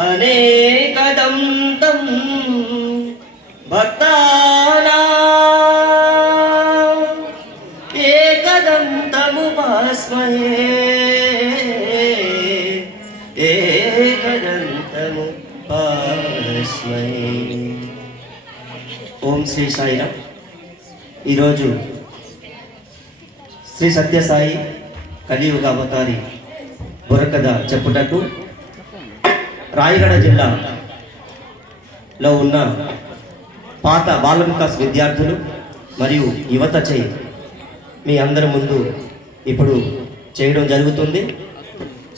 అనేకదంతం భక్తానాం ఏకదంతముపాస్మహే ఏకదంతముపాస్మహే. ఓం శ్రీ సాయిరామ్. ఈరోజు శ్రీ సత్యసాయి కలియుగ అవతారి బుర్రకథ చెప్పుటకు రాయగడ జిల్లాలో ఉన్న పాత బాల వికాస్ విద్యార్థులు మరియు యువత చేయి మీ అందరి ముందు ఇప్పుడు చేయడం జరుగుతుంది.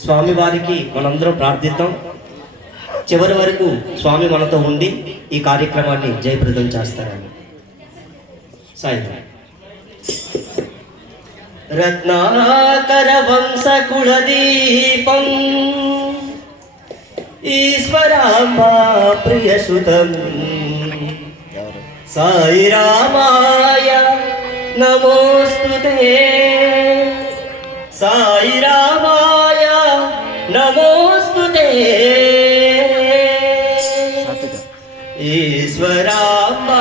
స్వామివారికి మనందరం ప్రార్థిద్దాం. చివరి వరకు స్వామి మనతో ఉండి ఈ కార్యక్రమాన్ని జయప్రదం చేస్తారని. సాయి రత్నాకర వంశ కులదీపం ఈశ్వరాంబా ప్రియసుతం సాయి రామాయ నమోస్తుతే సాయి రామాయ నమోస్తుతే ఈశ్వరాంబా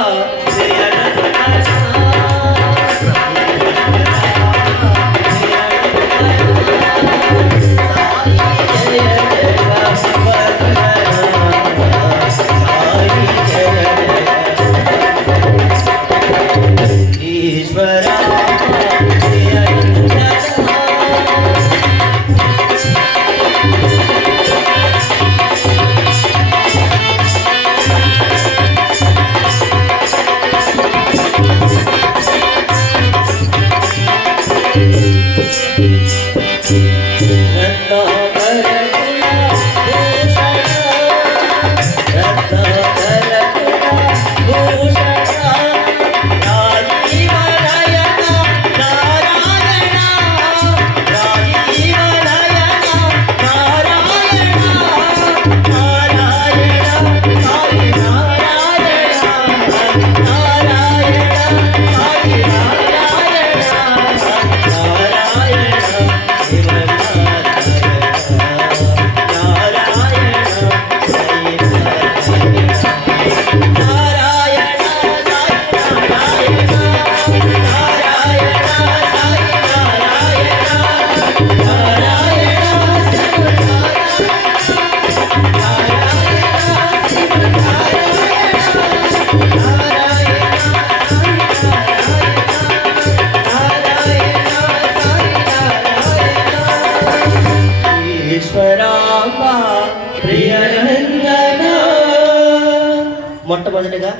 మొట్టమొదటిగా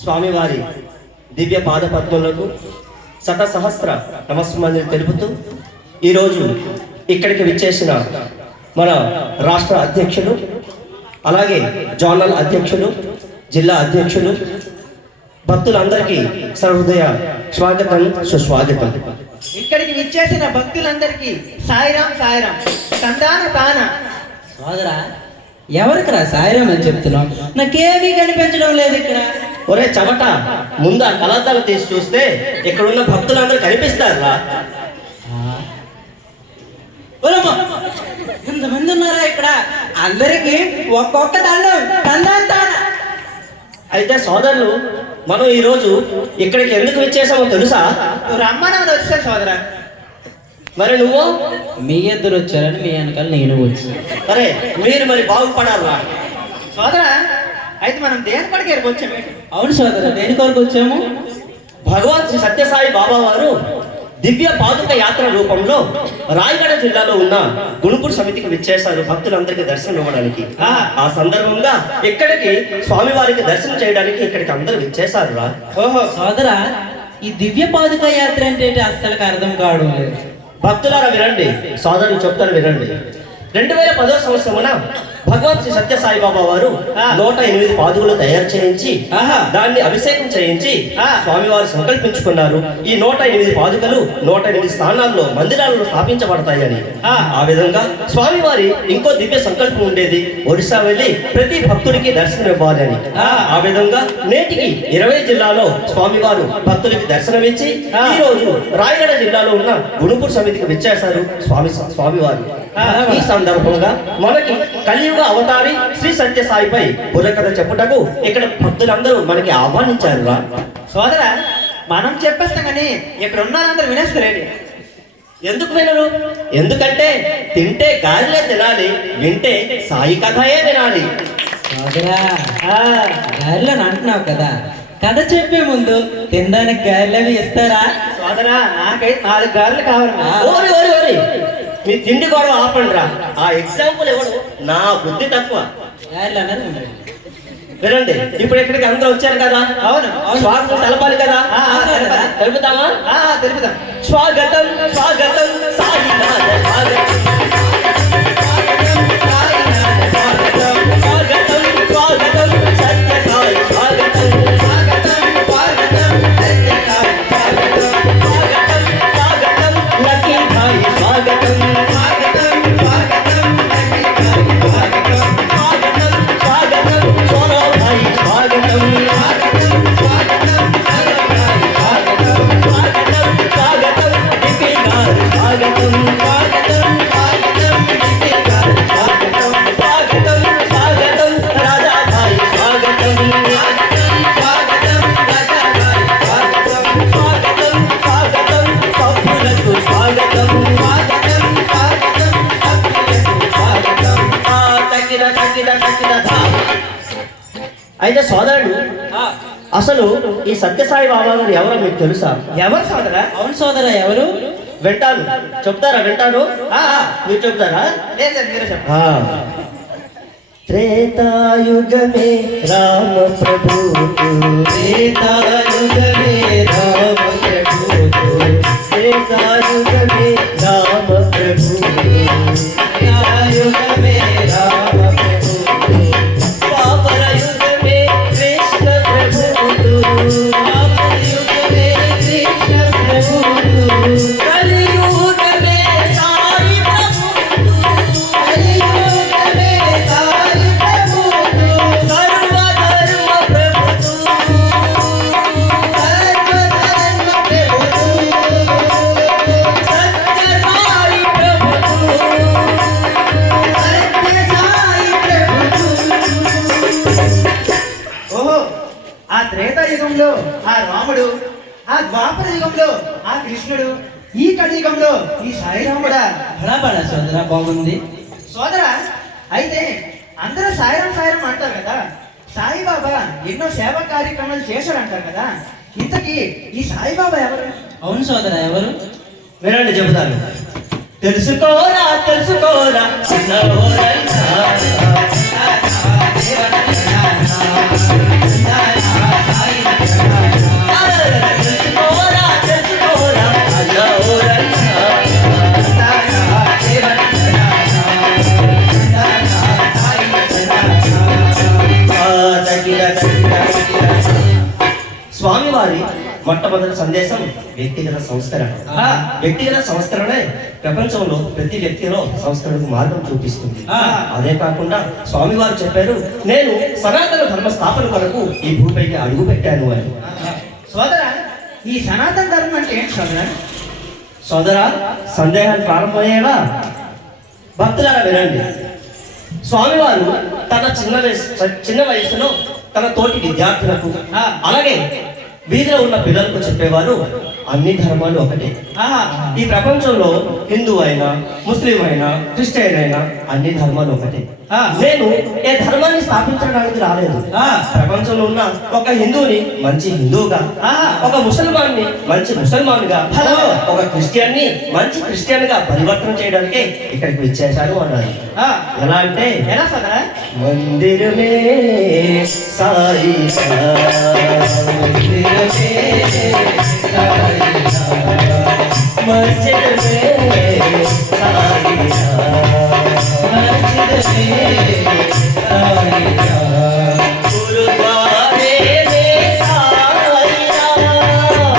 స్వామివారి దివ్య పాద పద్మములకు శత సహస్ర నమస్సుమంజలి తెలుపుతూ ఈరోజు ఇక్కడికి విచ్చేసిన మన రాష్ట్ర అధ్యక్షులు, అలాగే జోనల్ అధ్యక్షులు, జిల్లా అధ్యక్షులు, భక్తులందరికీ సర్వహృదయ స్వాగతం, సుస్వాగతం. ఇక్కడికి విచ్చేసిన భక్తులందరికీ సాయిరాం సాయిరాం తందాన తాన. సోదరా, ఎవరికిరా సాయిరాం అని చెప్తున్నావు? నాకేమీ కనిపించడం లేదు ఇక్కడ. ఒరే చమట, ముందు ఆ కళాశాల తీసి చూస్తే ఇక్కడున్న భక్తులందరూ కనిపిస్తారా? ఎంతమంది ఉన్నారా ఇక్కడ? అందరికి ఒక్కొక్క దండం తందాన తాన. అయితే సోదరులు, మనం ఈరోజు ఇక్కడికి ఎందుకు విచ్చేసామో తెలుసా? రమ్మనని వచ్చా సోదరా. మరి నువ్వు? మీ ఇద్దరు వచ్చారని మీ వెనకాల నేను వచ్చాను. అరే మీరు మరి బాగుపడాలా సోదరా? అయితే మనం దేని పడికి వచ్చాము? అవును సోదరా, దేని కొరకు వచ్చాము? భగవాన్ శ్రీ సత్యసాయి బాబా వారు దివ్య పాదుక యాత్ర రూపంలో రాయగడ జిల్లాలో ఉన్న గుణుపూర్ సమితికి విచ్చేశారు భక్తులందరికీ దర్శనం ఇవ్వడానికి. ఆ సందర్భంగా ఇక్కడికి స్వామివారికి దర్శనం చేయడానికి ఇక్కడికి అందరూ విచ్చేశారు రా. ఓహో సోదరా, ఈ దివ్య పాదుక యాత్ర అంటే అస్సలు అర్థం కావడం లేదు. భక్తులారా వినండి, సోదరులు చెప్తారు వినండి. 2010వ సంవత్సరమున భగవాన్ శ్రీ సత్యసాయి బాబా వారు 108 పాదుకలు తయారు చేయించి దాన్ని అభిషేకం చేయించి స్వామివారు సంకల్పించుకున్నారు. ఈ 108 పాదుకలు 108 స్థానాల్లో మందిరాలను స్థాపించబడతాయని. ఆ విధంగా స్వామివారి ఇంకో దివ్య సంకల్పం ఉండేది, ఒడిశా వెళ్ళి ప్రతి భక్తుడికి దర్శనం ఇవ్వాలని. ఆ విధంగా నేటికి 20 జిల్లాలో స్వామివారు భక్తులకి దర్శనమిచ్చి ఈ రోజు రాయగడ జిల్లాలో ఉన్న గుణుపూర్ సమితికి విచ్చేశారు స్వామివారు. ఈ సందర్భంగా మనకి కలియుగ కలియుగ అవతారి శ్రీ సత్యసాయిపై బుర్రకథ చెప్పుటకు ఇక్కడ భక్తులందరూ మనకి ఆహ్వానించారు రా. సోదరా మనం చెప్పేస్తాం కానీ ఇక్కడ ఉన్న వాళ్ళందరూ వినేస్తారేంటి? ఎందుకు వినరు? ఎందుకంటే తింటే గాలిలే తినాలి, వింటే సాయి కథయే వినాలి. సోదరా గారెలని అంటున్నావు కదా, కథ చెప్పే ముందు తినడానికి గారెలు అవి ఇస్తారా? సోదరా నాకైతే 4 గారెలు కావాలి. ఓరి ఓరి ఓరి, మీ తిండి గొడవ ఆపండి రా. ఆ ఎగ్జాంపుల్ ఎవడు? నా బుద్ధి తక్కువ. గారెలు అన్నది ఉండదు. వినండి, ఇప్పుడు ఇక్కడికి అందరూ వచ్చారు కదా, అవును స్వాగతం తెలపాలి కదా. తెలపాలి. తెలుపుతామా? తెలుపుదాం. స్వాగతం స్వాగతం సాయినాథ స్వాగతం, స్వాగతం స్వాగతం సత్య సాయి స్వాగతం, స్వాగతం స్వాగతం లక్కీ భాయి స్వాగతం, స్వాగతం స్వాగతం సోనా భాయి స్వాగతం, స్వాగతం డిపి గారు స్వాగతం, స్వాగతం రాజా భాయి స్వాగతం, స్వాగతం సభ్యులకు స్వాగతం, తక్కిన తక్కిన తక్కిన ధా. అయితే సోదరుడు, అసలు ఈ సత్యసాయి బాబా గారు ఎవరో మీకు తెలుసా? ఎవరు సోదరా? అవును సోదరా, ఎవరు? వింటాను, చెప్తారా? వింటాను, మీరు చెప్తారా? లేదు మీరే చెప్పండి. త్రేతాయుగమే రామ ప్రభు, త్రేతాయుగమే రామ ప్రభు, త్రేతాయుగమే రామ ప్రభు, త్రేతాయుగమే రామ ప్రభు, ద్వాపర యుగమే కృష్ణ ప్రభు, ద్వాపర యుగమే కృష్ణ ప్రభు, కలియుగమే సాయి ప్రభు, కలియుగమే సాయి ప్రభు, సర్వధర్మ ప్రభు, సర్వధర్మ ప్రభు, సత్య సాయి ప్రభు, సత్య సాయి ప్రభు. ఓహో, ఆ త్రేతాయుగంలో ఆ రాముడు, ఆ ద్వాపర యుగంలో ఆ కృష్ణుడు, ఈ కలియుగంలో ఈ సాయిరాముడా? బడా సోదరా, బాగుంది. సోదరా అయితే అందరూ సాయిరాం సాయిరాం అంటారు కదా, సాయిబాబా ఎన్నో సేవా కార్యక్రమాలు చేశాడంటారు కదా, ఇంతకీ ఈ సాయిబాబా ఎవరు? అవును సోదరా, ఎవరు? వినండి, చెబుతాను. తెలుసుకోరా తెలుసుకోరా చిన్నోరంతా, తెలుసుకోరా తెలుసుకోరా చిన్నోరంతా, స్వామివారి మొట్టమొదటి సందేశం వ్యక్తిగత సంస్కరణ. వ్యక్తిగత సంస్కరణే ప్రపంచంలో ప్రతి వ్యక్తిలో సంస్కరణకు మార్గం చూపిస్తుంది. అదే కాకుండా స్వామివారు చెప్పారు, నేను సనాతన ధర్మ స్థాపన కొరకు ఈ భూమిపైకి అడుగు పెట్టాను అని. సోదరా ఈ సనాతన ధర్మం అంటే ఏంటి సోదరా? సోదరా, సందేహాలు ప్రారంభమయ్యేవా? భక్తులారా వినండి, స్వామివారు తన చిన్న వయసులో తన తోటి విద్యార్థులకు, అలాగే వీధిలో ఉన్న పిల్లలకు చెప్పేవారు, అన్ని ధర్మాలు ఒకటే. ఈ ప్రపంచంలో హిందూ అయినా, ముస్లిం అయినా, క్రిస్టియన్ అయినా అన్ని ధర్మాలు ఒకటే. నేను ఏ ధర్మాన్ని స్థాపించడానికి రాలేదు. ప్రపంచంలో ఉన్న ఒక హిందూని మంచి హిందూగా, ఒక ముసల్మాన్ని మంచి ముసల్మాన్గా, ఒక క్రిస్టియన్ని మంచి క్రిస్టియన్ గా పరివర్తన చేయడానికే ఇక్కడికి వచ్చేశారు అన్నారు. ఎలా అంటే, ఎలా సోదరా? మందిరమే సాయి మస్జిద్ మే సాయి, మస్జిద్ మే సాయి, గురుద్వారే మే సాయి,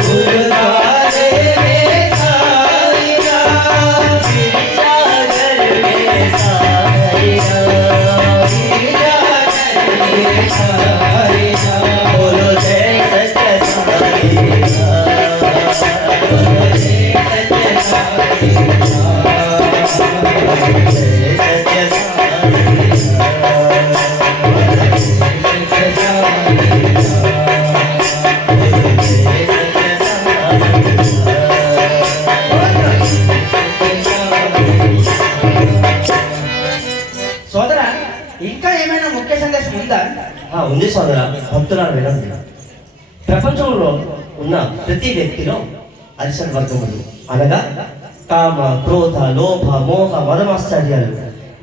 గురుద్వారే మే సాయి, గిరిజాఘర్ మే సాయి, గిరిజాఘర్ మే సాయి, बोलो जय सत्य साई, बोलो जय सत्य साई, जय सत्य साई। ఇంకా ఏమైనా ముఖ్య సందేశం ఉందా? ఉంది సోదర, భక్తులారా వినండి. ప్రపంచంలో ఉన్న ప్రతి వ్యక్తిలో అరిషడ్ వర్గములు అనగా కామ, క్రోధ, లోభ, మోహ, మదమాశ్చర్యాలు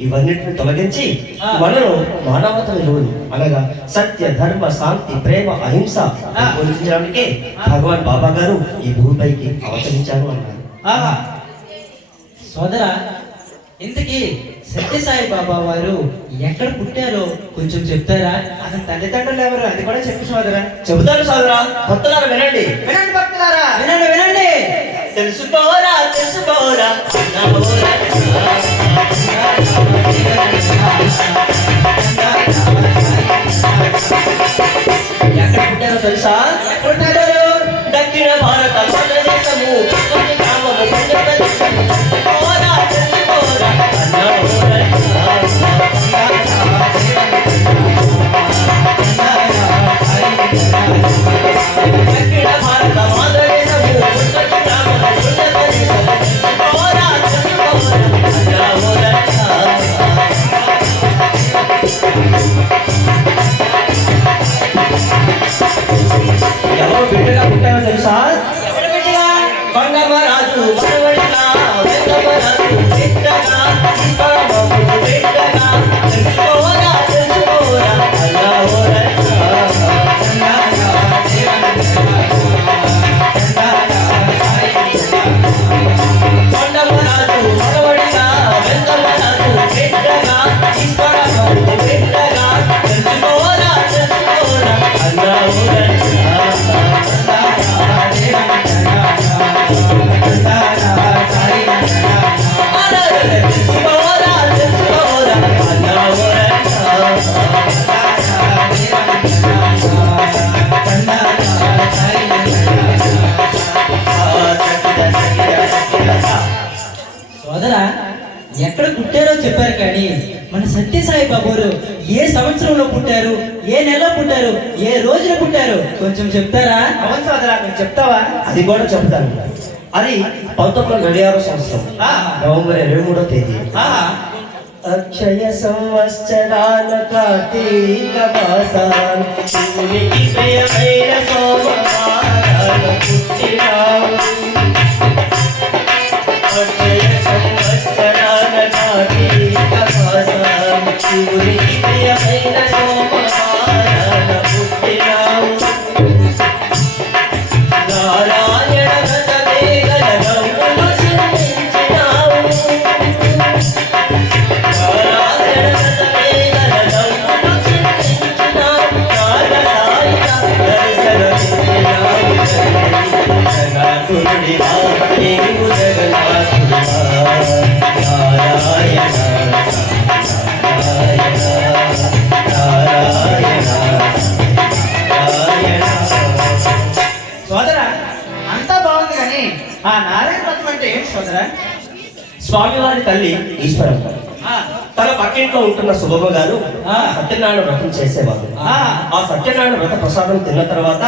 ఇవన్నిటిని తొలగించి మనలో మానవత విలువలు అనగా సత్య, ధర్మ, శాంతి, ప్రేమ, అహింస బోధించడానికే భగవాన్ బాబా గారు ఈ భూమిపైకి అవతరించారు అన్నారు. సోదరా, ఇంతకీ సత్యసాయి బాబా వారు ఎక్కడ పుట్టారో కొంచెం చెప్తారా? అతని తల్లిదండ్రులు ఎవరు అది కూడా చెప్పు సోదరా. చెబుతాను సోదరా, భక్తులారా వినండి. వినండి భక్తులారా, వినండి వినండి. తెలుసుకోరా తెలుసుకోరా ఎక్కడ పుట్టారో తెలుసా? ఎక్కడున్నారు? దక్షిణ భారత భారతదేశము గ్రామము పంజాబదేశము. తెలుసుకోరా తెలుసుకోరా దక్షిణ భారత భారతదేశము గ్రామము పంజాబదేశము. తెలుసుకోరా తెలుసుకోరా ఎవరు బిడ్డగా పుట్టారో తెలుసా? బంగమరాజు మనవడిగా, వెంగమరాజు బిడ్డగా, సీతారాముడు బిడ్డగా. తెలుసుకోరా తెలుసుకోరా బంగమరాజు మనవడిగా, వెంగమరాజు బిడ్డగా, సీతారాముడు బిడ్డగా. తెలుసుకోరా తెలుసుకోరా సోదరా, ఎక్కడ పుట్టారో చెప్పారు కానీ మన సత్యసాయి బాబు ఏ సంవత్సరంలో పుట్టారు, ఏ నెలలో పుట్టారు, ఏ రోజున పుట్టారు కొంచెం చెప్తారా? అవును సోదరా, నువ్వు చెప్తావా? అది కూడా చెప్తాను. అది 1926 సంవత్సరం నవంబర్ 23వ తేదీ. అక్షయ సంవత్సరాల కార్తీక మాసాన శివునికి ప్రియమైన సోమవారాన పుట్టినావు. అక్షయ సంవత్సరాల కార్తీక మాసాన శివునికి ప్రియమైన సోమవారాన పుట్టినావు. నారాయణ వ్రతమే గల నవ్వులు చిందించినావు. నారాయణ వ్రతమే గల నవ్వులు చిందించినావు. నారాయణ దర్శనమిచ్చినావు. జగన్నాథుడివా నీవు జగన్నాథుడివా. నారాయణ నారాయణ నారాయణ నారాయణ. సోదరా, అంతా బాగుంది కానీ ఆ నారాయణ వ్రతం అంటే ఏంటి సోదరా? స్వామివారి తల్లి ఈశ్వరమ్మ తన పక్కింట్లో ఉంటున్న సుబ్బమ్మ గారు సత్యనారాయణ వ్రతం చేసేవారు. ఆ సత్యనారాయణ వ్రత ప్రసాదం తిన్న తర్వాత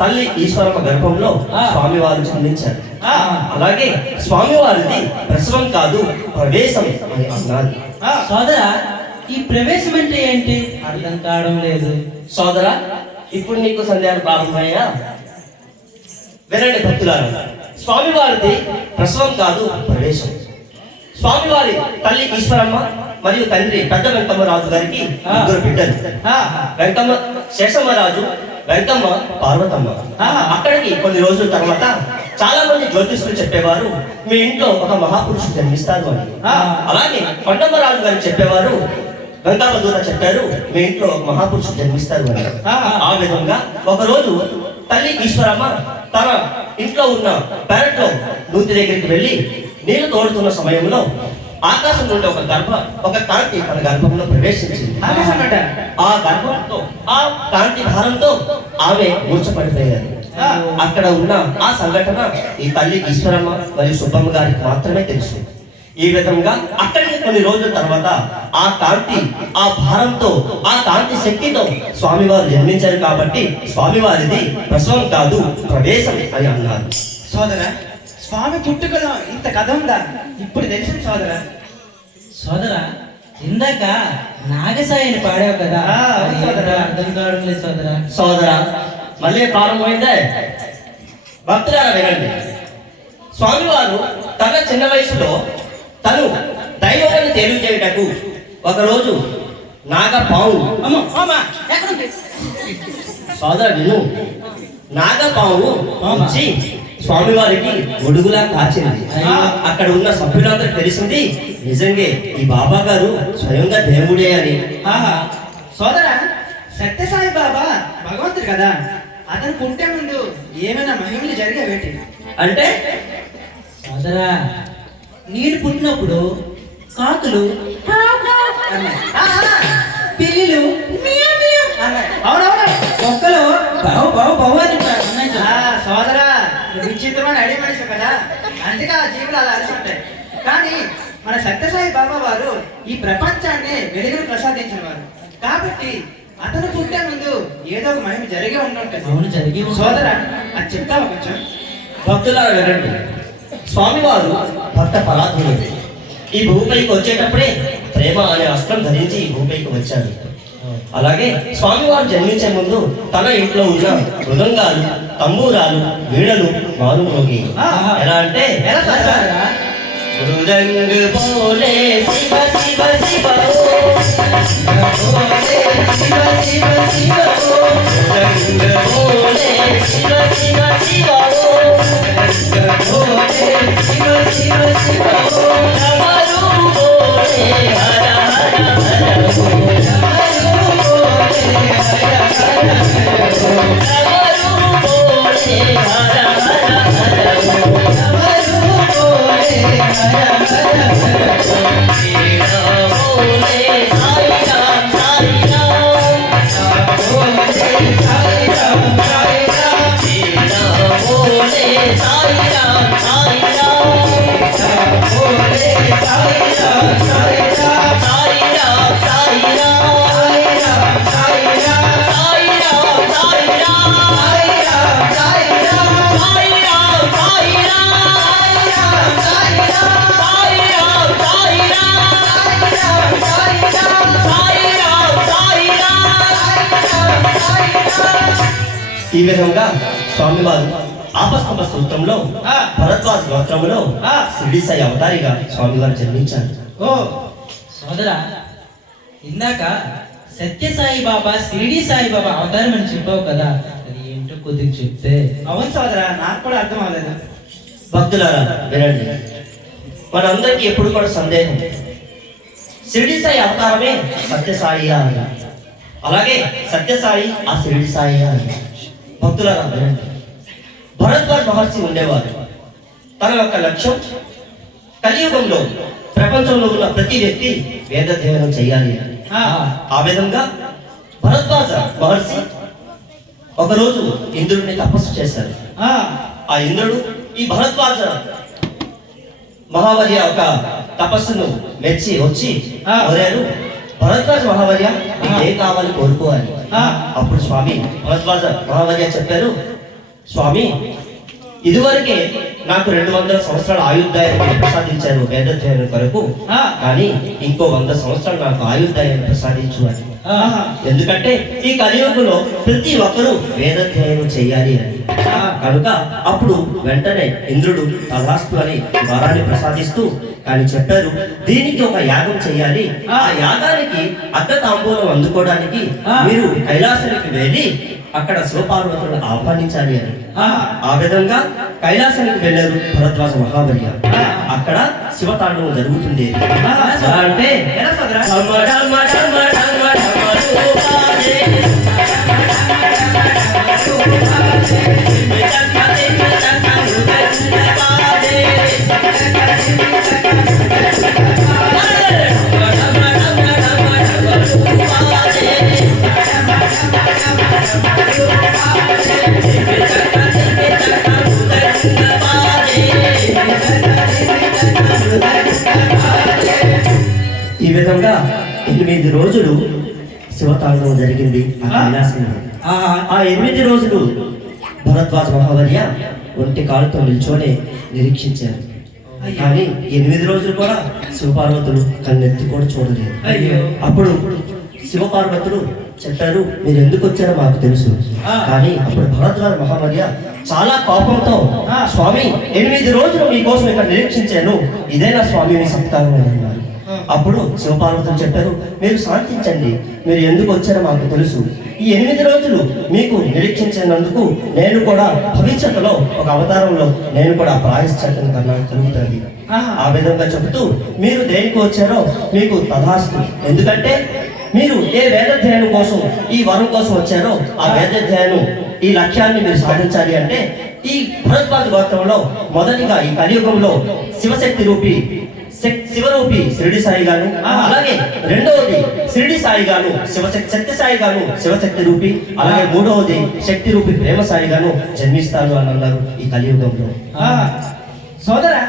తల్లి ఈశ్వరమ్మ గర్భంలో స్వామివారు జన్మించారు. అలాగే స్వామివారిది ప్రసవం కాదు ప్రవేశం అని అన్నారు. సోదరా, ఈ ప్రవేశం అంటే ఏంటి అర్థం కావడం లేదు. సోదరా, ఇప్పుడు నీకు సందేహాలు ప్రారంభమయ్యా? వినండి భక్తులారా, స్వామివారిది ప్రసవం కాదు ప్రవేశం. స్వామివారి తల్లి ఈశ్వరమ్మ మరియు తండ్రి పెద్ద వెంకమ్మరాజు గారికి ముగ్గురు బిడ్డలు. వెంకమ్మ శేషమ్మరాజు, వెంకమ్మ పార్వతమ్మ. అక్కడికి కొన్ని రోజుల తర్వాత చాలా మంది జ్యోతిష్కులు చెప్పేవారు మీ ఇంట్లో ఒక మహాపురుషుడు జన్మిస్తారు అని. అలాగే కొండమ్మరాజు గారు చెప్పేవారు, వెంకమ్మ దూత చెప్పారు మీ ఇంట్లో ఒక మహాపురుషుడు జన్మిస్తారు అని. ఆ విధంగా ఒకరోజు తల్లి ఈశ్వరమ్మ తన ఇంట్లో ఉన్న పెరట్లో నూతి దగ్గరికి వెళ్ళి నీళ్లు తోడుతున్న సమయంలో ఆకాశం నుండి ఒక కాంతి తన గర్భంలో ప్రవేశించింది. ఆ గర్భంతో ఆ కాంతి భారంతో ఆమె మూర్ఛపడిపోయారు. అక్కడ ఉన్న ఆ సంఘటన ఈ తల్లి ఈశ్వరమ్మ మరియు సుబ్బమ్మ గారికి మాత్రమే తెలుసు. ఈ విధంగా అక్కడికి కొన్ని రోజుల తర్వాత ఆ కాంతి ఆ భారంతో ఆ కాంతి శక్తితో స్వామివారు జన్మించారు కాబట్టి స్వామివారిది ప్రసవం కాదు ప్రవేశం అని అన్నారు. సోదరా, స్వామి పుట్టుకలో ఇంత కథ ఉందా? ఇప్పుడు తెలిసింది సోదరా. సోదరా, ఇందాక నాగసాయిని పాడావు కదా ఆ, అవును సోదరా. అర్థం కావడం లేదు సోదరా. సోదరా మళ్ళీ ప్రారంభమైందే. భక్తులారా వినండి. స్వామివారు తన చిన్న వయసులో తను దైవాన్ని తెలియజేయుటకు ఒకరోజు నాగపాము సోదర విను నాగపాము వచ్చి స్వామివారికి గొడుగులా కాచింది. అక్కడ ఉన్న సభ్యులందరూ తెలిసింది నిజంగా ఈ బాబా గారు స్వయంగా దేవుడే అని. ఆహా సోదరా, సత్యసాయి బాబా భగవంతుడు కదా, అతను పుట్టే ముందు ఏమైనా మహిమలు జరిగేవేటి? అంటే సోదరా, నేను పుట్టినప్పుడు కాకులు అన్నాయి. ఆ, ఆ, పిల్లులు అన్నాయి. అవునవును. మొక్కలు బావు బావు బావు అని ఉన్నాయి ఆ, సోదరా. సోదరా, నువ్వు విచిత్రమైన అడి మనిషి కదా, అందుకే ఆ జీవులు అలా అరిసి ఉంటాయి. కానీ మన సత్యసాయి బాబా వారు ఈ ప్రపంచాన్ని వెలుగును ప్రసాదించిన వారు కాబట్టి అతను పుట్టే ముందు ఏదో ఒక మహిమ జరిగే ఉండుంటుంది. అవును జరిగి ఉంది. సోదరా, అది చెప్తావా కొంచెం? భక్తులారా వినండి. స్వామివారు భక్త పరాధుడు. ఈ భూమిపైకి వచ్చేటప్పుడే ప్రేమ అనే అస్త్రం ధరించి ఈ భూమిపైకి వచ్చారు. అలాగే స్వామివారు జన్మించే ముందు తన ఇంట్లో ఉన్న మృదంగాలు, తంబూరాలు, వీణలు మారుమోగి. ఎలా అంటే ఎలా సోదరా? మృదంగ బోలే శివ శివ శివ మృదంగ బోలే శివ శివ శివ డమరు బోలే హర హర హర డమరు బోలే హర హర హర ఈ విధంగా స్వామివారు ఆపస్తమ సూత్రంలో భరద్వాజ గోత్రంలో షిరిడి సాయి అవతారిగా స్వామివారు జన్మించారు. ఓ సోదరా, ఇందాక సత్యసాయి బాబా షిరిడి సాయి బాబా అవతారం అని చెప్పావు కదా, అది ఏంటో కొద్దిగా చెప్తే. అవును సోదరా, నాకు కూడా అర్థం అవ్వలేదు. భక్తులారా వినండి. మనందరికీ ఎప్పుడు కూడా సందేహం, షిరిడి సాయి అవతారమే సత్యసాయి అని, అలాగే సత్యసాయి ఆ షిరిడి సాయి అని. భక్తులారా వినండి. భరద్వాజ్ మహర్షి ఉండేవారు. తన యొక్క లక్ష్యం కలియుగంలో ప్రపంచంలో ఉన్న ప్రతి వ్యక్తి వేదాధ్యయనం చేయాలి అని. ఆ విధంగా భరద్వాజ మహర్షి ఒకరోజు ఇంద్రుడిని తపస్సు చేశారు. ఆ ఇంద్రుడు ఈ భరద్వాజ మహావర్య ఒక తపస్సును మెచ్చి వచ్చి కోరారు, భరద్వాజ మహావర్య నీకు ఏం కావాలి కోరుకోవాలి. అప్పుడు స్వామి భరద్వాజ మహావర్య చెప్పారు, స్వామి ఇదివరకే నాకు 200 సంవత్సరాల ఆయుర్దాయాన్ని ప్రసాదించారు వేదాధ్యయనం కొరకు, కానీ ఇంకో 100 సంవత్సరాలు నాకు ఆయుర్దాయాన్ని ప్రసాదించు అని. ఎందుకంటే ఈ కలియుగంలో ప్రతి ఒక్కరూ వేదాధ్యయనం చేయాలి అని. కనుక అప్పుడు వెంటనే ఇంద్రుడు తథాస్తు అని వరాన్ని ప్రసాదిస్తూ కానీ చెప్పారు, దీనికి ఒక యాగం చేయాలి. ఆ యాగానికి అడ్డ తాంబూలం అందుకోవడానికి మీరు కైలాసానికి వెళ్ళి అక్కడ శివపార్వతులను ఆహ్వానించాలి అని. ఆ విధంగా కైలాసానికి వెళ్ళారు భరద్వాజ మహాబలి. అక్కడ శివతాండవం జరుగుతుంది. ఎలా అంటే ఢమ ఢమ ఢమ ఢమ ఢమ రూపాలే. ఈ విధంగా 8 రోజులు శివతాండవం జరిగింది ఆ కైలాసంలో. ఆ 8 రోజులు భరద్వాజ మహావర్య ఒంటి కాలుతో నిల్చొని నిరీక్షించారు. కానీ 8 రోజులు కూడా శివపార్వతులు కన్నెత్తి కూడా చూడలేదు. అయ్యో. అప్పుడు శివపార్వతులు చెప్పారు, మీరు ఎందుకు వచ్చారో మాకు తెలుసు. కానీ అప్పుడు భరద్వాజ మహామర్య చాలా కోపంతో, స్వామి 8 రోజులు మీకోసం ఇక్కడ నిరీక్షించాను, ఇదేనా స్వామి మీ సత్కారం అని అన్నారు. అప్పుడు శివపార్వతులు చెప్పారు, మీరు శాంతించండి, మీరు ఎందుకు వచ్చారో మాకు తెలుసు. ఈ 8 రోజులు మీకు నిరీక్షించినందుకు నేను కూడా భవిష్యత్తులో ఒక అవతారంలో నేను కూడా ప్రాయశ్చిత్తం కన్నా కలుగుతుంది. ఆ విధంగా చెబుతూ, మీరు దేనికి వచ్చారో మీకు తథాస్తు. ఎందుకంటే మీరు ఏ వేదాధ్యాయం కోసం, ఈ వరం కోసం వచ్చారో ఆ వేదాధ్యాయం ఈ లక్ష్యాన్ని మీరు సాధించాలి అంటే ఈ భరద్వాజ గోత్రంలో మొదటిగా ఈ కలియుగంలో శివరూపి షిరిడి సాయి గాను, అలాగే రెండవది షిరిడి సాయి గాను శక్తి సాయి గాను శివశక్తి రూపి, అలాగే మూడవది శక్తి రూపి ప్రేమ సాయి గాను జన్మిస్తాను అని అన్నారు ఈ కలియుగంలో. సోదరా,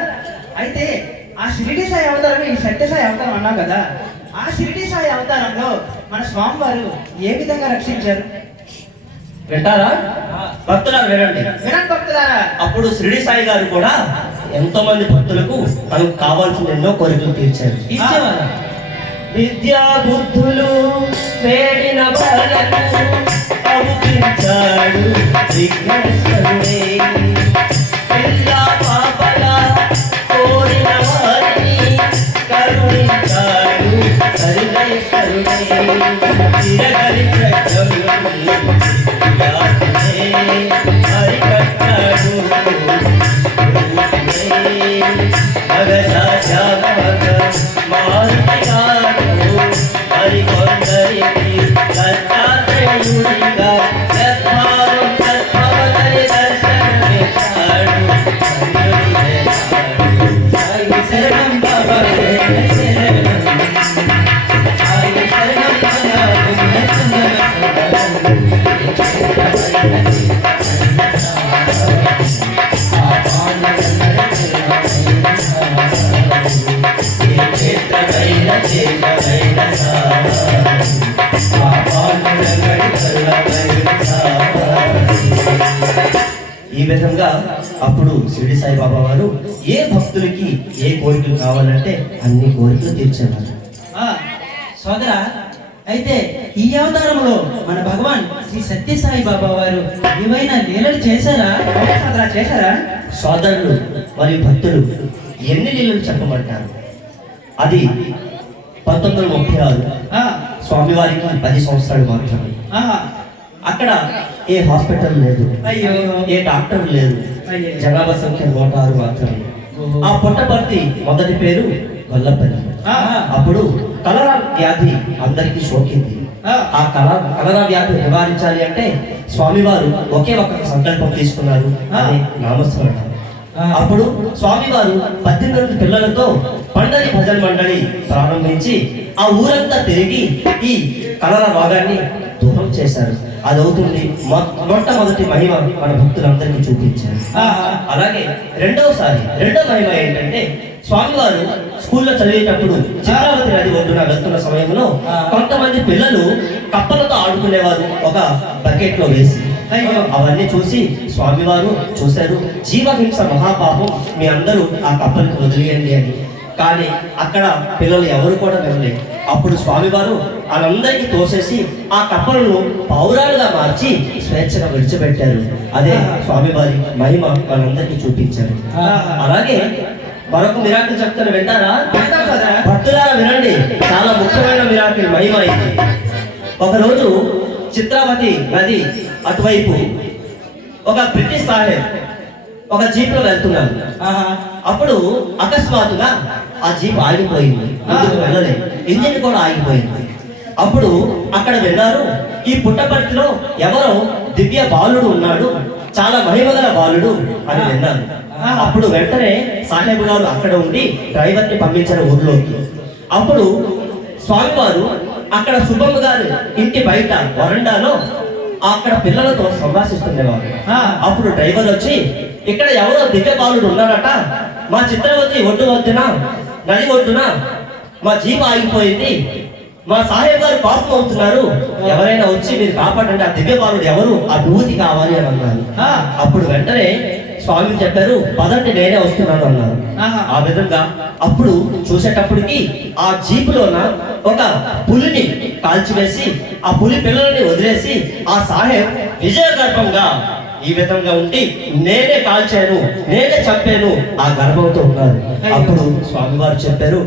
అయితే ఆ షిరిడి సాయి అవతారం ఈ సత్య సాయి అవతారం అన్నావు కదా, ఆ షిరిడి సాయి అవతారంలో మన స్వామివారు ఏ విధంగా రక్షించారు వింటారా? భక్తులారా వినండి. వినండి భక్తులారా. అప్పుడు షిరిడి సాయి గారు కూడా ఎంతో మంది భక్తులకు తనకు కావాల్సిన ఎన్నో కోరికలు తీర్చారు. ఇచ్చేవారు. విద్యా బుద్ధులు వేడిన బాలకు అవుపించాడు విఘ్నేశ్వరుడే. పిల్ల పాపగా కోరిన వారిని కరుణించాడు సర్వేశ్వరుడే. తిరగలి హరికట్టాడు ఈ విధంగా అప్పుడు షిరిడి సాయిబాబా వారు ఏ భక్తులకి ఏ కోరికలు కావాలంటే అన్ని కోరికలు తీర్చేవారు. సోదరా, అయితే ఈ అవతారంలో మన భగవాన్ శ్రీ సత్యసాయి బాబా వారు ఏమైనా లీలలు చేశారా? సోదరా, చేశారా? సోదరులు మరియు భక్తులు ఎన్ని లీలలు చెప్పమంటారు? అది 1936 స్వామివారికి 10 సంవత్సరాలు మాత్రమే. అక్కడ ఏ హాస్పిటల్ లేదు, అయ్యో, ఏ డాక్టర్ లేదు, జనాభా సంఖ్య 106 మాత్రమే. ఆ పుట్టపర్తి మొదటి పేరు గొల్లపల్లి. అప్పుడు కలరా వ్యాధి అందరికీ సోకింది. ఆ కలరా వ్యాధి నివారించాలి అంటే స్వామివారు ఒకే ఒక సంకల్పం తీసుకున్నారు, అదే నామస్మరణ. అప్పుడు స్వామివారు 18 పిల్లలతో పండరి భజన మండలి ప్రారంభించి ఆ ఊరంతా తిరిగి ఈ కలరా రోగాన్ని దూరం చేశారు. అది అవుతుంది మొట్టమొదటి మహిమ మన భక్తులందరికీ చూపించారు. అలాగే రెండవ మహిమ ఏంటంటే స్వామివారు స్కూల్లో చదివేటప్పుడు చిత్రావతి నది ఒడ్డున వెళ్తున్న సమయంలో కొంతమంది పిల్లలు కప్పలతో ఆడుకునేవారు ఒక బకెట్ లో వేసి. అవన్నీ చూసి స్వామివారు చూశారు, జీవహింస మహాపాపం, మీ అందరూ ఆ కప్పలకు వదిలేయండి అని. కానీ అక్కడ పిల్లలు ఎవరు కూడా వినలేదు. అప్పుడు స్వామివారు వాళ్ళందరికీ తోసేసి ఆ కప్పలను పౌరాలుగా మార్చి స్వేచ్ఛగా విడిచిపెట్టారు. అదే స్వామివారి మహిమ వాళ్ళందరికీ చూపించారు. అలాగే మరొక మిరాకిల్ చెప్తాను, వింటారా? భక్తులారా వినండి, చాలా ముఖ్యమైన మిరాకిల్ మహిమ ఇది. ఒకరోజు చిత్రావతి నది అటువైపు ఒక బ్రిటిష్ సాహెబ్ ఒక జీప్ లో వెళ్తున్నారు. అప్పుడు అకస్మాత్తుగా ఆ జీప్ ఆగిపోయింది, ముందుకు వెళ్ళలేదు, ఇంజిన్ కూడా ఆగిపోయింది. అప్పుడు అక్కడ విన్నారు, ఈ పుట్టపర్తిలో ఎవరో దివ్య బాలుడు ఉన్నాడు, చాలా మహిమగల బాలుడు అని విన్నారు. అప్పుడు వెంటనే సాహెబ్ గారు అక్కడ ఉండి డ్రైవర్ ని పంపించారు ఊర్లోకి. అప్పుడు స్వామివారు అక్కడ సుబ్బమ్మ గారు ఇంటి బయట వరండాలో అక్కడ పిల్లలతో సంభాషిస్తుండేవారు. అప్పుడు డ్రైవర్ వచ్చి, ఇక్కడ ఎవరో దివ్య బాలుడు ఉన్నారట, మా చిత్రవతి ఒడ్డు వద్దున నది ఒడ్డున మా జీప్ ఆగిపోయింది, మా సాహెబ్ గారు పాపం అవుతున్నారు, ఎవరైనా వచ్చి మీరు కాపాడండి, ఆ దివ్య బాలుడు ఎవరు, ఆ విభూతి కావాలి అని అన్నారు. అప్పుడు వెంటనే స్వామి చెప్పారు పదండి నేనే వస్తున్నాను అన్నారు. ఆహా. ఆ విధంగా అప్పుడు చూసేటప్పటికి ఆ జీపులోన ఒక పులిని కాల్చివేసి ఆ పులి పిల్లల్ని వదిలేసి ఆ సాహెబ్ విజయగర్భంగా ఈ విధంగా ఉండి నేనే కాల్చాను, నేనే చంపాను ఆ గర్భంతో ఉన్నారు. అప్పుడు స్వామివారు చెప్పారు,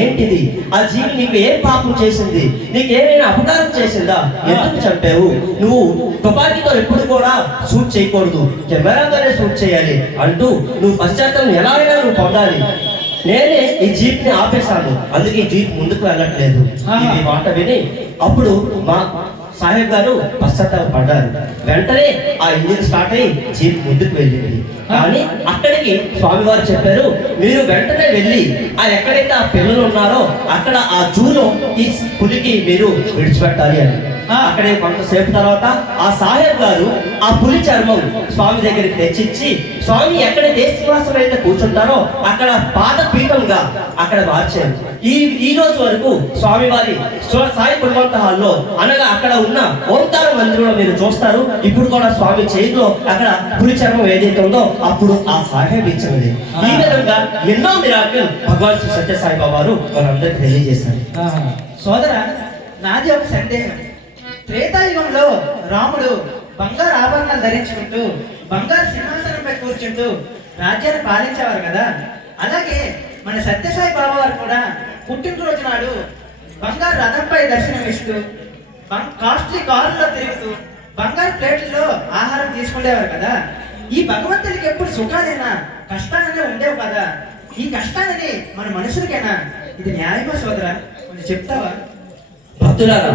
ఏంటిది ఆ జీవి నీకు ఏం పాపం చేసింది, నీకేమైనా అపకారం చేసిందా, ఎందుకు చంపావు, నువ్వు తుపాకీతో ఎప్పుడు కూడా షూట్ చేయకూడదు, కెమెరాతోనే షూట్ చేయాలి అంటూ నువ్వు పశ్చాత్తాపం ఎలాగైనా నువ్వు పొందాలి, నేనే ఈ జీప్ ని ఆపేశాను, అందుకే ఈ జీప్ ముందుకు వెళ్ళట్లేదు. ఈ మాట విని అప్పుడు మా సాహెబ్ గారు పశ్చాత్తాపడ్డారు. వెంటనే ఆ ఇంజిన్ స్టార్ట్ అయ్యి జీప్ ముందుకు వెళ్ళింది. కానీ అక్కడికి స్వామివారు చెప్పారు, మీరు వెంటనే వెళ్ళి ఆ ఎక్కడైతే ఆ పిల్లలు ఉన్నారో అక్కడ ఆ జూలో ఈ పులికి మీరు విడిచిపెట్టాలి అని. అక్కడే కొంతసేపు తర్వాత ఆ సాహెబ్ గారు ఆ పులి చర్మం స్వామి దగ్గరికి తెచ్చిచ్చి, స్వామి ఎక్కడైతే శ్వాసం అయితే కూర్చుంటారో అక్కడ పాద పీఠంగా అక్కడ మార్చారు. ఈ రోజు వరకు స్వామి వారి సాయి కుటుంబంత హాల్లో అనగా అక్కడ ఉన్న ఓంకార మందిరంలో మీరు చూస్తారు. ఇప్పుడు కూడా స్వామి చేతిలో అక్కడ పులి చర్మం ఏదైతే ఉందో అప్పుడు ఆ సాహెబ్ ఇచ్చినది. ఈ విధంగా ఎన్నో మిరాకిల్ భగవాన్ శ్రీ సత్య సాయిబాబా వారు మనందరికి తెలియజేశారు. సోదరా, నాది ఒక సందేహం. త్రేతాయుగంలో రాముడు బంగారు ఆభరణాలు ధరించుకుంటూ బంగారు సింహాసనంపై కూర్చుంటూ రాజ్యాన్ని పాలించేవారు కదా. అలాగే మన సత్యసాయి బాబా వారు కూడా పుట్టినరోజు నాడు బంగారు రథంపై దర్శనమిస్తూ కాస్ట్లీ కారులో తిరుగుతూ బంగారు ప్లేట్లలో ఆహారం తీసుకునేవారు కదా. ఈ భగవంతుడికి ఎప్పుడు సుఖాలేనా కష్టాలనే ఉండేవి కదా. ఈ కష్టాలని మన మనుషులకేనా? ఇది న్యాయమా సోదరా? కొంచెం చెప్తావా? భక్తులారా,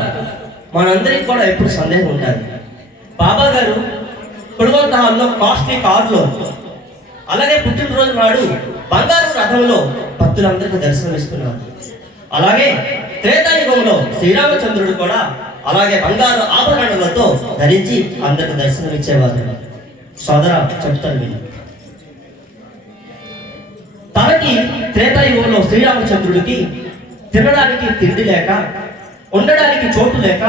మనందరికి కూడా ఎప్పుడు సందేహం ఉంటుంది. బాబా గారు కుటుంబంత హాల్లో కాస్ట్లీ కారులో, అలాగే పుట్టినరోజు నాడు బంగారు రథంలో భక్తులందరికీ దర్శనం ఇస్తున్నారు. అలాగే త్రేతాయుగంలో శ్రీరామచంద్రుడు కూడా అలాగే బంగారు ఆభరణాలతో ధరించి అందరికి దర్శనం ఇచ్చేవారు. సోదరా చెప్తాను విని. తనకి త్రేతాయుగంలో శ్రీరామచంద్రుడికి తినడానికి తిండి లేక, ఉండడానికి చోటు లేక,